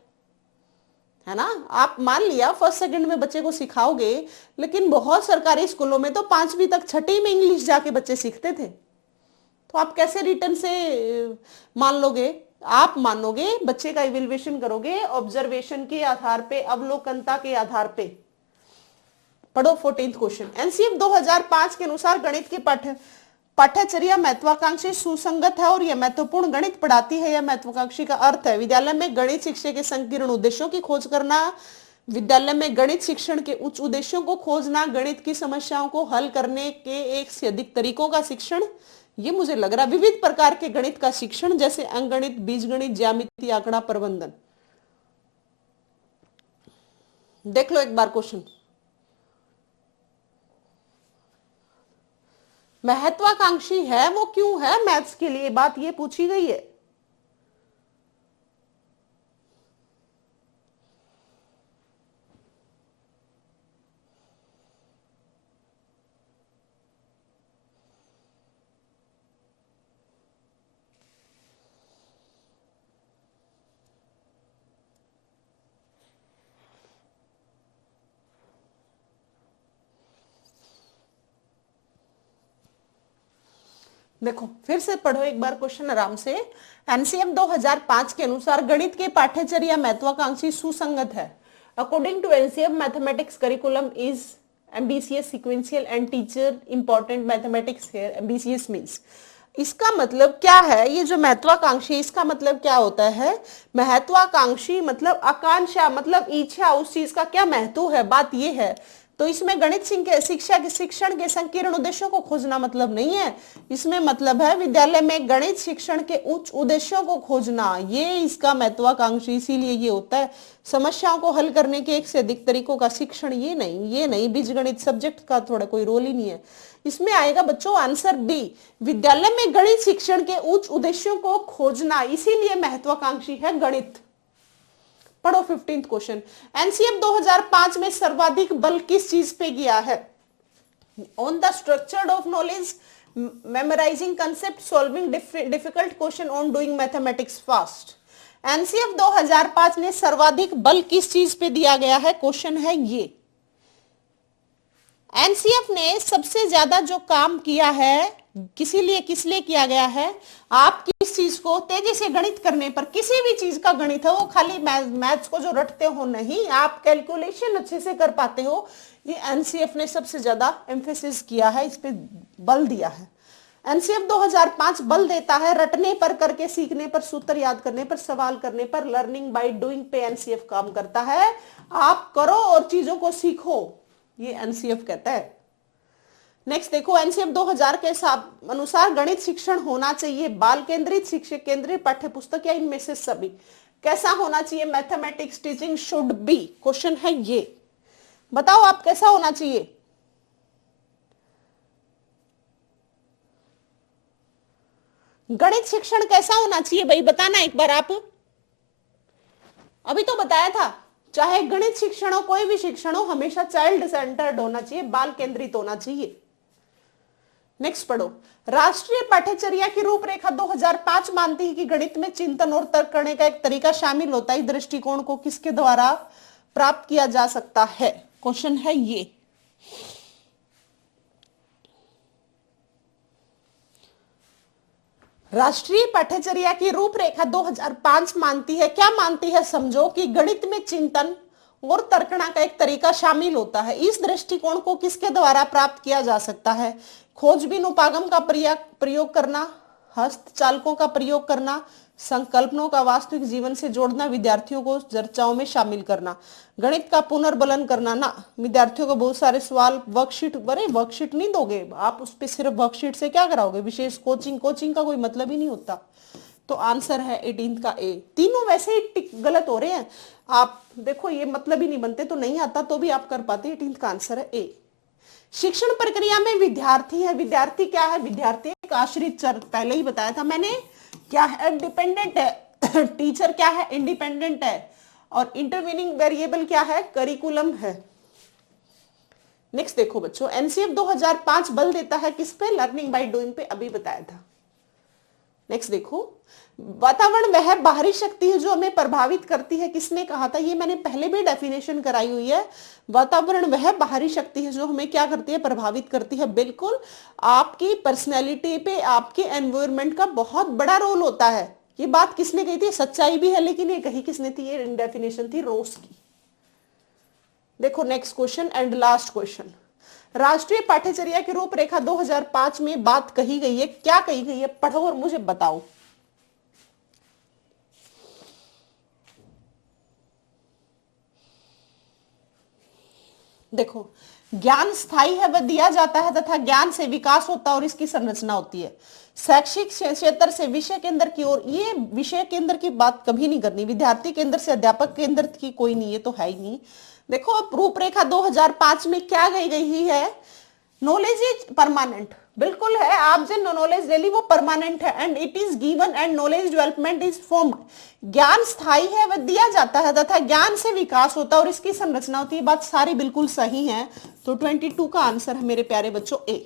है ना? आप मान लिया फर्स्ट सेकंड में बच्चे को सिखाओगे, लेकिन बहुत सरकारी स्कूलों में तो 5वीं तक, 6ठी में इंग्लिश जाके बच्चे सीखते थे, तो आप कैसे रिटर्न से मान लोगे? आप मानोगे, बच्चे का इवेल्युएशन करोगे ऑब्जर्वेशन के आधार पे, अवलोकनता के आधार पे। पढ़ो 14th क्वेश्चन। एनसीएफ 2005 के अनुसार गणित की पाठ्यचर्या महत्वाकांक्षी सुसंगत है और यह महत्वपूर्ण गणित पढ़ाती है। यह महत्वाकांक्षी का अर्थ है विद्यालय में गणित शिक्षा के संकीर्ण उद्देश्यों की खोज करना, विद्यालय में गणित शिक्षण के उच्च उद्देश्यों को खोजना, गणित की समस्याओं को हल करने के एक से अधिक तरीकों का शिक्षण, ये मुझे लग रहा है विविध प्रकार के गणित का शिक्षण, जैसे अंकगणित, बीजगणित, ज्यामिति, आंकड़ा प्रबंधन। देख लो एक बार क्वेश्चन। महत्वाकांक्षी है वो क्यों है मैथ्स के लिए, बात ये पूछी गई है। देखो फिर से पढ़ो एक बार क्वेश्चन आराम से। एनसीएफ 2005 के अनुसार गणित के पाठ्यचर्या महत्वाकांक्षी सुसंगत है। According to NCF mathematics curriculum is ambitious, sequential and teacher important mathematics here. Ambitious means, इसका मतलब क्या है? ये जो महत्वाकांक्षी, इसका मतलब क्या होता है? महत्वाकांक्षी मतलब आकांक्षा, मतलब इच्छा, उस चीज का क्या महत्व है, बात ये है। तो इसमें गणित शिक्षा के शिक्षण के संकीर्ण उद्देश्यों को खोजना मतलब नहीं है, इसमें मतलब है विद्यालय में गणित शिक्षण के उच्च उद्देश्यों को खोजना, ये इसका महत्वाकांक्षी। इसीलिए ये होता है समस्याओं को हल करने के एक से अधिक तरीकों का शिक्षण, ये नहीं बीजगणित सब्जेक्ट का थोड़ा कोई रोल ही नहीं है इसमें। आएगा बच्चों आंसर बी, विद्यालय में गणित शिक्षण के उच्च उद्देश्यों को खोजना, इसीलिए महत्वाकांक्षी है गणित। पढ़ो 15th क्वेश्चन। एनसीएफ 2005 में सर्वाधिक बल किस चीज पे किया है? On the structure of knowledge, memorising concept, solving difficult question, on doing mathematics fast. NCF 2005 ने सर्वाधिक बल किस चीज पे दिया गया है? क्वेश्चन है ये। एनसीएफ ने सबसे ज्यादा जो काम किया है किस लिए किया गया है? आप किस चीज को तेजी से गणित करने पर, किसी भी चीज का गणित है वो खाली मैथ्स को जो रटते हो नहीं, आप कैलकुलेशन अच्छे से कर पाते हो, ये एनसीएफ ने सबसे ज्यादा एम्फेसिस किया है, इस पे बल दिया है। एनसीएफ 2005 बल देता है रटने पर, करके सीखने पर, सूत्र याद करने पर, सवाल करने पर, लर्निंग बाय डूइंग पे एनसीएफ काम करता है। आप करो और चीजों को सीखो, ये एनसीएफ कहता है। नेक्स्ट देखो, एनसीएफ 2000 के अनुसार गणित शिक्षण होना चाहिए बाल केंद्रित, शिक्षक केंद्रित, पाठ्य पुस्तक या इनमें से सभी। कैसा होना चाहिए? Mathematics teaching should be, question है ये। बताओ आप कैसा होना चाहिए? गणित शिक्षण कैसा होना चाहिए भाई, बताना एक बार आप। अभी तो बताया था, चाहे गणित शिक्षण हो कोई भी शिक्षण हो, हमेशा चाइल्ड सेंटर्ड होना चाहिए, बाल केंद्रित होना चाहिए। नेक्स्ट पढ़ो, राष्ट्रीय पाठ्यचर्या की रूपरेखा 2005 मानती है कि गणित में चिंतन और तर्क करने का एक तरीका शामिल होता है। दृष्टिकोण को किसके द्वारा प्राप्त किया जा सकता है? क्वेश्चन है ये। राष्ट्रीय पाठ्यचर्या की रूपरेखा 2005 मानती है, क्या मानती है? समझो कि गणित में चिंतन और तर्कना का एक तरीका शामिल होता है। इस दृष्टिकोण को किसके द्वारा प्राप्त किया जा सकता है? खोजबीन उपागम का प्रयोग करना, हस्तचालकों का प्रयोग करना, संकल्पनों का वास्तविक जीवन से जोड़ना, विद्यार्थियों को चर्चाओं में शामिल करना, गणित का पुनर्बलन करना ना। विद्यार्थियों को बहुत सारे सवाल वर्कशीट, बड़े वर्कशीट नहीं दोगे आप, उस पर सिर्फ वर्कशीट से क्या कराओगे? विशेष कोचिंग का कोई मतलब ही नहीं होता। तो आंसर है 18 का ए। तीनों वैसे ही गलत हो रहे हैं, आप देखो ये मतलब ही नहीं बनते, तो नहीं आता तो भी आप कर पाते। 18 का आंसर है ए। शिक्षण प्रक्रिया में विद्यार्थी है, विद्यार्थी क्या है? विद्यार्थी एक आश्रित चर, पहले ही बताया था मैंने, क्या है? डिपेंडेंट है। टीचर क्या है? इंडिपेंडेंट है। और इंटरवीनिंग वेरिएबल क्या है? करिकुलम है। नेक्स्ट देखो बच्चों, एनसीएफ 2005 बल देता है किस पे? लर्निंग बाय डूइंग पे, अभी बताया था। नेक्स्ट देखो, वातावरण वह बाहरी शक्ति है जो हमें प्रभावित करती है, किसने कहा था? ये मैंने पहले भी डेफिनेशन कराई हुई है। वातावरण वह बाहरी शक्ति है जो हमें क्या करती है? प्रभावित करती है। बिल्कुल, आपकी पर्सनैलिटी पे आपके एनवायरनमेंट का बहुत बड़ा रोल होता है। ये बात किसने कही थी? सच्चाई भी है, लेकिन ये कही किसने थी? ये डेफिनेशन थी रोस की। देखो next question and last question, राष्ट्रीय पाठ्यचर्या की रूपरेखा 2005 में बात कही गई है, क्या कही गई है? पढ़ो और मुझे बताओ। देखो, ज्ञान स्थायी है, वह दिया जाता है तथा ज्ञान से विकास होता है और इसकी संरचना होती है। शैक्षिक क्षेत्र से विषय केंद्र की ओर, ये विषय केंद्र की बात कभी नहीं करनी। विद्यार्थी केंद्र से अध्यापक केंद्र की कोई नहीं, ये तो है ही नहीं। देखो, रूपरेखा 2005 में क्या गई गई है? नॉलेज इज परमानेंट, बिल्कुल है। आप जो नॉलेज ले ली वो परमानेंट है, and it is given and knowledge development is formed. ज्ञान स्थायी है, वह दिया जाता है तथा ज्ञान से विकास होता है और इसकी संरचना होती है। बात सारी बिल्कुल सही है। तो 22 का आंसर है मेरे प्यारे बच्चों ए।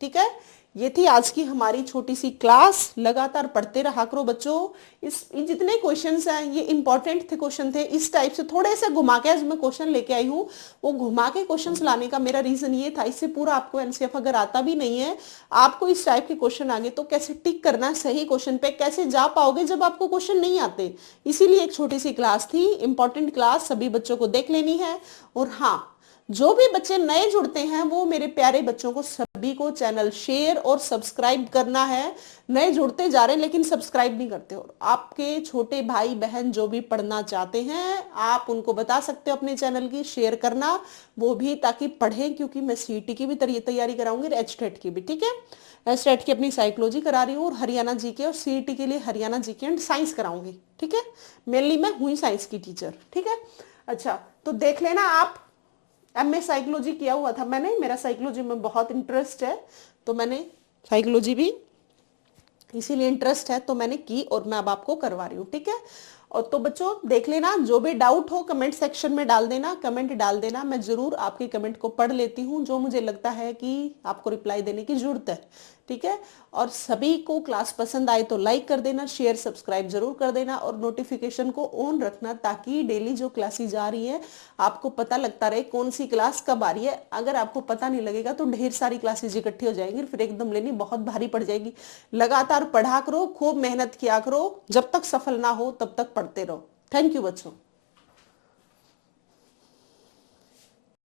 ठीक है, ये थी आज की हमारी छोटी सी क्लास। लगातार पढ़ते रहा करो बच्चों। इस जितने क्वेश्चंस हैं ये इंपॉर्टेंट थे, क्वेश्चन थे इस टाइप से, थोड़े से घुमा के आज मैं क्वेश्चन लेके आई हूँ। वो घुमा के क्वेश्चंस लाने का मेरा रीजन ये था, इससे पूरा आपको एनसीएफ अगर आता भी नहीं है, आपको इस टाइप के क्वेश्चन आगे तो कैसे टिक करना है सही क्वेश्चन पे, कैसे जा पाओगे जब आपको क्वेश्चन नहीं आते। इसीलिए एक छोटी सी क्लास थी, इंपॉर्टेंट क्लास, सभी बच्चों को देख लेनी है। और हाँ, जो भी बच्चे नए जुड़ते हैं वो मेरे प्यारे बच्चों को सभी को चैनल शेयर और सब्सक्राइब करना है। नए जुड़ते जा रहे हैं लेकिन सब्सक्राइब नहीं करते हो। आपके छोटे भाई बहन जो भी पढ़ना चाहते हैं आप उनको बता सकते हो अपने चैनल की शेयर करना, वो भी ताकि पढ़ें, क्योंकि मैं सीईटी की भी तैयारी कराऊंगी और एचटेट की भी। ठीक है, एचटेट की अपनी साइकोलॉजी करा रही हूँ और हरियाणा जीके और सीईटी के लिए हरियाणा जीके एंड साइंस कराऊंगी। ठीक है, मेनली मैं हुई साइंस की टीचर। ठीक है, अच्छा तो देख लेना आप। एमए साइकोलॉजी किया हुआ था मैंने, मेरा साइकोलॉजी में बहुत इंटरेस्ट है, तो मैंने साइकोलॉजी भी इसीलिए इंटरेस्ट है तो मैंने की और मैं अब आपको करवा रही हूँ। ठीक है, और तो बच्चों देख लेना, जो भी डाउट हो कमेंट सेक्शन में डाल देना, कमेंट डाल देना, मैं जरूर आपके कमेंट को पढ़ लेती हूँ, जो मुझे लगता है कि आपको रिप्लाई देने की जरूरत है। ठीक है, और सभी को क्लास पसंद आए तो लाइक कर देना, शेयर सब्सक्राइब जरूर कर देना और नोटिफिकेशन को ऑन रखना, ताकि डेली जो क्लासेस जा रही है आपको पता लगता रहे कौन सी क्लास कब आ रही है। अगर आपको पता नहीं लगेगा तो ढेर सारी क्लासेस इकट्ठी हो जाएंगी, फिर एकदम लेनी बहुत भारी पड़ जाएगी। लगातार पढ़ा करो, खूब मेहनत किया करो, जब तक सफल ना हो तब तक पढ़ते रहो। थैंक यू बच्चों।